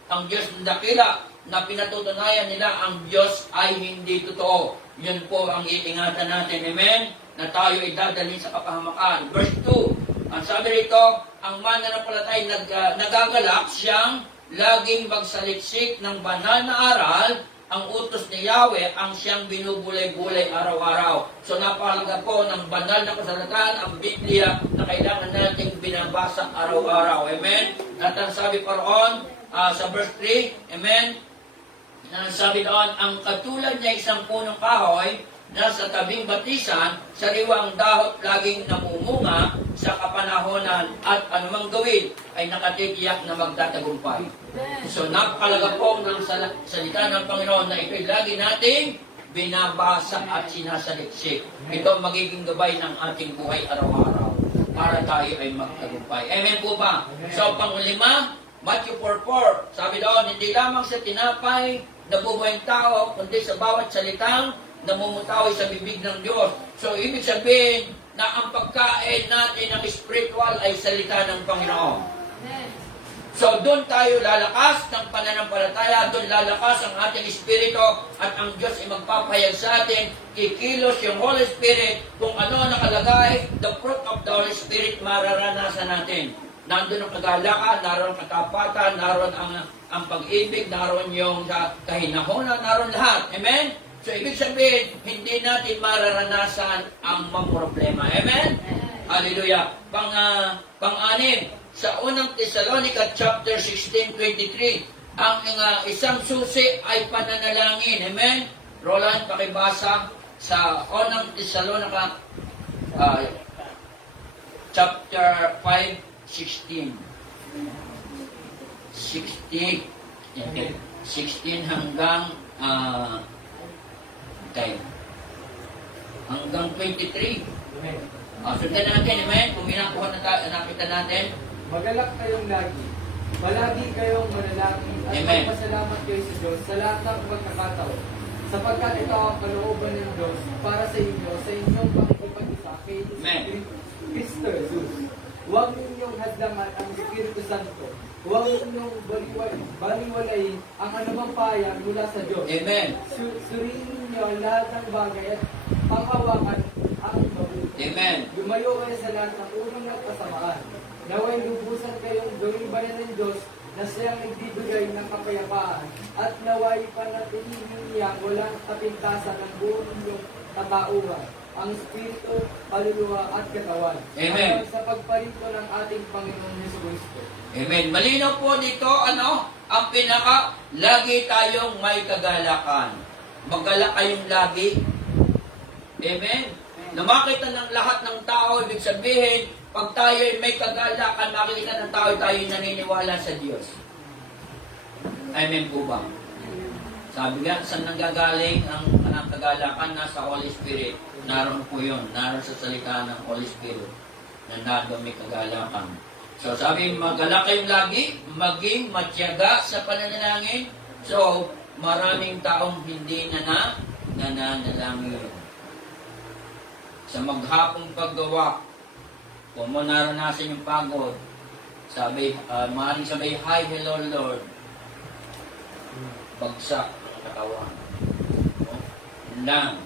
ang Diyos ng dakila na pinatutunayan nila ang Diyos ay hindi totoo. Yun po ang iingatan natin. Amen. Na tayo ay dadalhin sa kapahamakan. Verse 2, ang sabi rito, ang mananampalatay nagagalak siyang laging magsaliksik ng banal na aral, ang utos ni Yahweh ang siyang binubulay-bulay araw-araw. So napakalaga po ng banal na kasalatan, ang Biblia na kailangan nating binabasa araw-araw. Amen? At ang sabi pa roon, sa verse 3, amen? Sabi doon, ang katulad niya isang punong kahoy, nasa tabing batisan, sariwa ang dahot laging namumunga sa kapanahonan at anumang gawin ay nakatitiyak na magtatagumpay. So napakalaga po ng salita ng Panginoon na ito'y lagi nating binabasa at sinasaliksik. Ito magiging gabay ng ating buhay araw-araw para tayo ay magtagumpay. Amen po ba? So panglima, Matthew 4:4, sabi doon, hindi lamang sa tinapay nabubuhay ang tao, kundi sa bawat salitang namumutawi sa bibig ng Diyos. So, ibig sabihin na ang pagkain natin ng spiritual ay salita ng Panginoon. Amen. So, doon tayo lalakas ng pananampalataya, doon lalakas ang ating espiritu at ang Diyos ay magpapahayag sa atin, kikilos yung Holy Spirit, kung ano nakalagay, the fruit of the Holy Spirit mararanasan natin. Nandun ang kagalakan, naroon ang katapatan, naroon ang pag-ibig, naroon yung kahinahonan, naroon lahat. Amen? So, ibig sabihin, hindi natin mararanasan ang problema. Amen? Hallelujah. Pang-anim, sa unang Thessalonica chapter 16:23, ang isang susi ay pananalangin. Amen? Roland, pakibasa sa unang Thessalonica chapter 5:16. 16. Amen. 16 hanggang okay, hanggang 23. Amen. Sundan natin, amen? Kung minakuha na nakita natin. Magalak kayong lagi. Palagi kayong manalangin at Amen. magpasalamat kayo sa Diyos sa lahat ng pagkakataon. Sapagkat ito ang kalooban ng Diyos para sa inyo, sa inyong pakikipag-isa kay Amen. Kristo Jesus. Huwag ninyong hadlangan ang Espiritu Santo. Huwag ninyong baliwalayin ang anumang payag mula sa Diyos. Amen. Suriin ninyo ang lahat ng bagay at panghawakan ang mabuti. Amen. Lumayo kayo sa lahat ng urong ng kasamaan. Naway lubusan kayong gawing bayan ng Diyos na siyang nagbibigay ng kapayapaan at naway panatilihin niya walang kapintasan ng buong inyong katauhan, ang Espiritu, kaluluwa at katawan. Amen. Hanggang sa pagparito ng ating Panginoon Hesus Kristo. Amen. Malinaw po dito, ang pinaka, lagi tayong may kagalakan. Magalak kayong lagi. Amen. Na makita ng lahat ng tao, ibig sabihin, pag tayo may kagalakan, makikita ng tao, tayo naniniwala sa Diyos. Amen po ba? Sabi nga, saan nanggagaling ang kagalakan? Nasa Holy Spirit. Naroon po yun. Naroon sa salita ng Holy Spirit. Na nandun may kagalakan. So sabi, magalak kayong lagi, maging matyaga sa pananalangin. So, maraming taong hindi nananalangin. Sa maghapong paggawa, kung mo naranasan yung pagod, sabi, maaaring sabi, hi, hello, Lord. Bagsak ang katawan. No? Yun lang.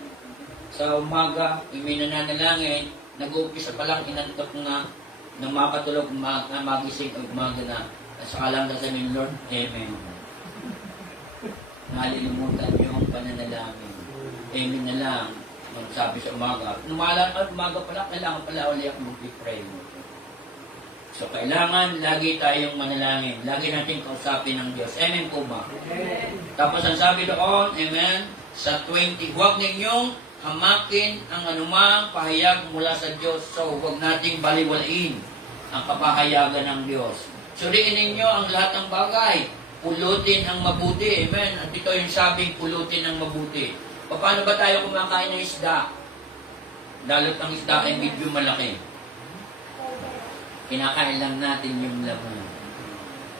Sa umaga, yung may nananalangin, nag-uumpisa pa lang, inantok na makatulog, magising, umaga na. Saka lang sasabihin, Lord, Amen. Nalilimutan yung pananalangin. Amen na lang. Magsabi sa umaga. Umaga pala, kailangan pala ulit ako mag-pray. So, kailangan lagi tayong manalangin. Lagi natin kausapin ng Diyos. Amen po ba? Amen. Tapos ang sabi doon, amen, sa 20, huwag ninyong hamakin ang anumang pahayag mula sa Diyos. So, huwag nating baliwalain ang kapahayagan ng Diyos. Suriin ninyo ang lahat ng bagay. Pulutin ang mabuti. Amen. At ito yung sabing pulutin ang mabuti. Paano ba tayo kumakain ng isda? Dalot ng isda ay medyo malaki. Kinakain lang natin yung laman.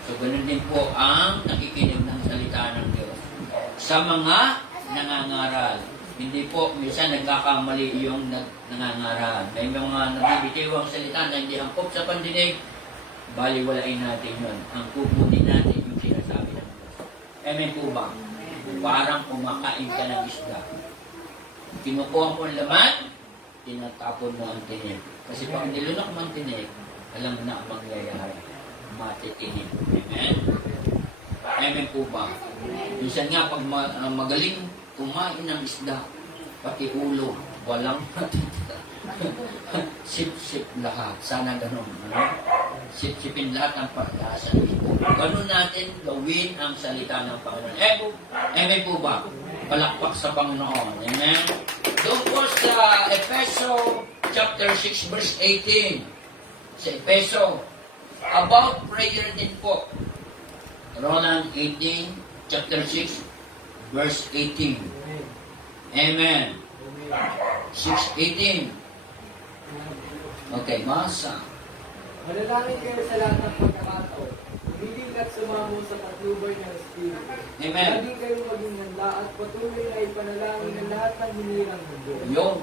So, ganun din po ang nakikinig ng salita ng Diyos. Sa mga nangangaral, hindi po, minsan nagkakamali yung nangangaral. May mga nabibitiw ang salita na hindi angkop sa pandinig, baliwalain natin yun. Ang kukunin natin yung sinasabi ng Diyos. Amen po ba? Parang kumakain ka ng isda. Kinukuha mo ang laman, tinatapon mo ang tinig. Kasi pag nilunok mo ang tinig, alam na ang mangyayari. Matitinig. Amen? Amen po ba? Minsan nga, pag magaling kumain ng isda, pati ulo, walang sip-sip lahat. Sana ganun. Ano? Sip-sipin lahat ang pag-asa nito. Ganun natin gawin ang salita ng Panginoon. Amen po ba? Palakpak sa Panginoon. Amen? Doon po sa Efeso chapter 6 verse 18. Sa Efeso, about prayer din po. Roland 18, chapter 6, verse 18. Amen. 6:18. Okay, masa. Manalangin kayo sa lahat ng pagkakataon. Humiling at sumamo sa patnubay ng Espiritu. Amen. Lagi kayong maging handa at patuloy na ipanalangin ng lahat ng hinirang ng Diyos. Yun.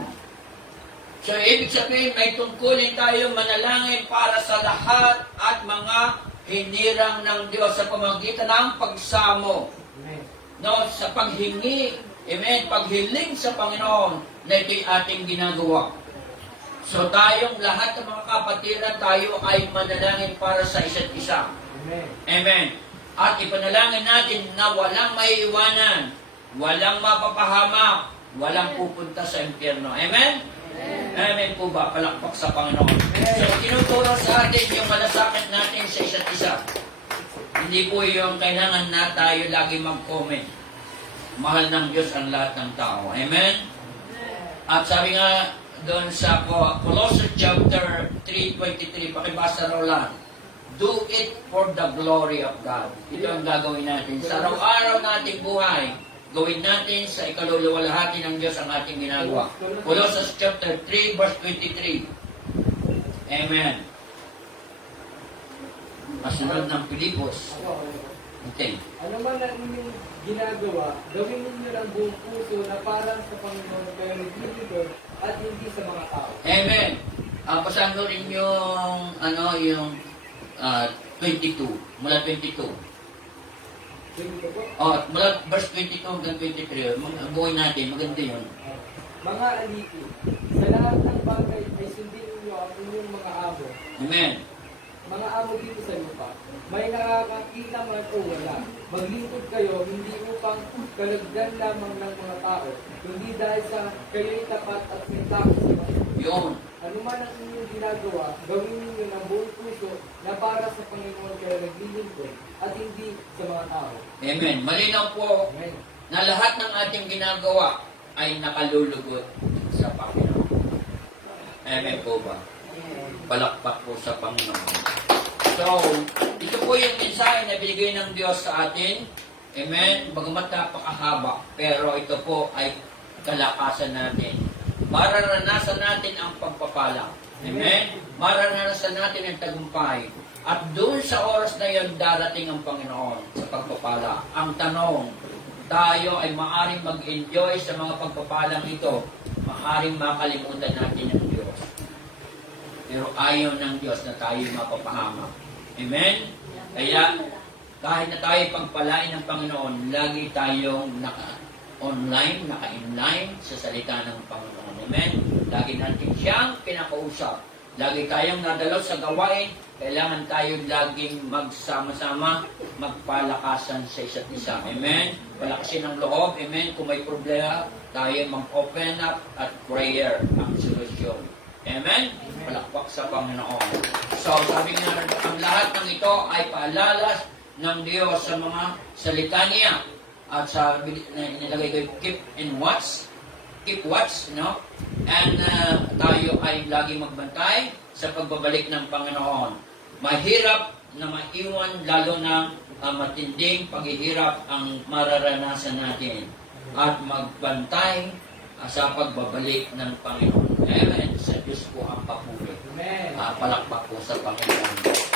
So, ibig sabihin, may tungkulin tayo manalangin para sa lahat at mga hinirang ng Diyos sa pamamagitan ng pagsamo. Amen. No, sa paghingi. Amen. Paghiling sa Panginoon na ito'y ating ginagawa. So, tayong lahat ng mga kapatiran, tayo ay manalangin para sa isa't isa. Amen. Amen. At ipanalangin natin na walang maiiwanan, walang mapapahamak, walang pupunta sa impyerno. Amen? Amen po ba? Palakpak sa Panginoon. So, tinuturo sa atin yung malasakit natin sa isa't isa. Hindi po yung kailangan na tayo lagi mag-comment. Mahal ng Diyos ang lahat ng tao. Amen? At sabi nga doon sa Colossae chapter 3:23, pakibasa raw lang. Do it for the glory of God. Ito ang gagawin natin. Sa araw-araw nating buhay, gawin natin sa ikaluluwalhati ng Diyos ang ating ginagawa. Colossians chapter 3, verse 23. Amen. Masunod ng Pilipos. Okay. Ano man ang inyong ginagawa, gawin ninyo ng buong puso na parang sa Panginoon kayo naglilingkod at hindi sa mga tao. Amen. Basahin mo rin yung, yung 22. Mula 22. Dito po. Mula verse 22 hanggang 23. Ang buhay natin, maganda yun. Mga alipin, sa lahat ng bagay ay sundin ninyo ang inyong mga amo. Amen. Mga amo dito sa lupa, may nakakakita man o wala. Maglingkod kayo, hindi upang kalagdan lamang ng mga tao, kundi dahil sa kayo'y tapat at sintakot sa mga. Yun. Ano man ang inyong ginagawa, gawin ninyo ng buong puso na para sa Panginoon kayo naglilingkod at hindi sa mga tao. Amen. Malinaw po Amen. na lahat ng ating ginagawa ay nakalulugot sa Panginoon. Amen po ba? Palakpak po sa Panginoon. So, ito po yung mensahe na binigay ng Diyos sa atin. Amen. Bagamat napakahaba, pero ito po ay kalakasan natin. Mararanasan natin ang pagpapala. Amen. Mararanasan natin ang tagumpay. At doon sa oras na yun, darating ang Panginoon sa pagpapala. Ang tanong, tayo ay maaring mag-enjoy sa mga pagpapalang ito. Maaring makalimutan natin ang Diyos. Pero ayaw ng Diyos na tayo mapapahamak. Amen? Kaya, kahit na tayo pagpalain ng Panginoon, lagi tayong naka-online, naka-inline sa salita ng Panginoon. Amen? Lagi natin siyang pinakausap. Lagi tayong nadalo sa gawain. Kailangan tayo laging magsama-sama, magpalakasan sa isa't isa. Amen? Palakasin ang loob. Amen? Kung may problema, tayo mag-open up at prayer ang solusyon. Amen? Palakpak sa Panginoon. So, sabi nga, ang lahat ng ito ay paalala ng Diyos sa mga salita niya. At sa nilagay ko, keep and watch. Keep watch, no? And tayo ay lagi magbantay sa pagbabalik ng Panginoon. Mahirap na maiwan, lalo na matinding paghihirap ang mararanasan natin. At magbantay sa pagbabalik ng Panginoon. Amen. Sa Diyos po ang papuri. Amen. Palakpak po sa Panginoon.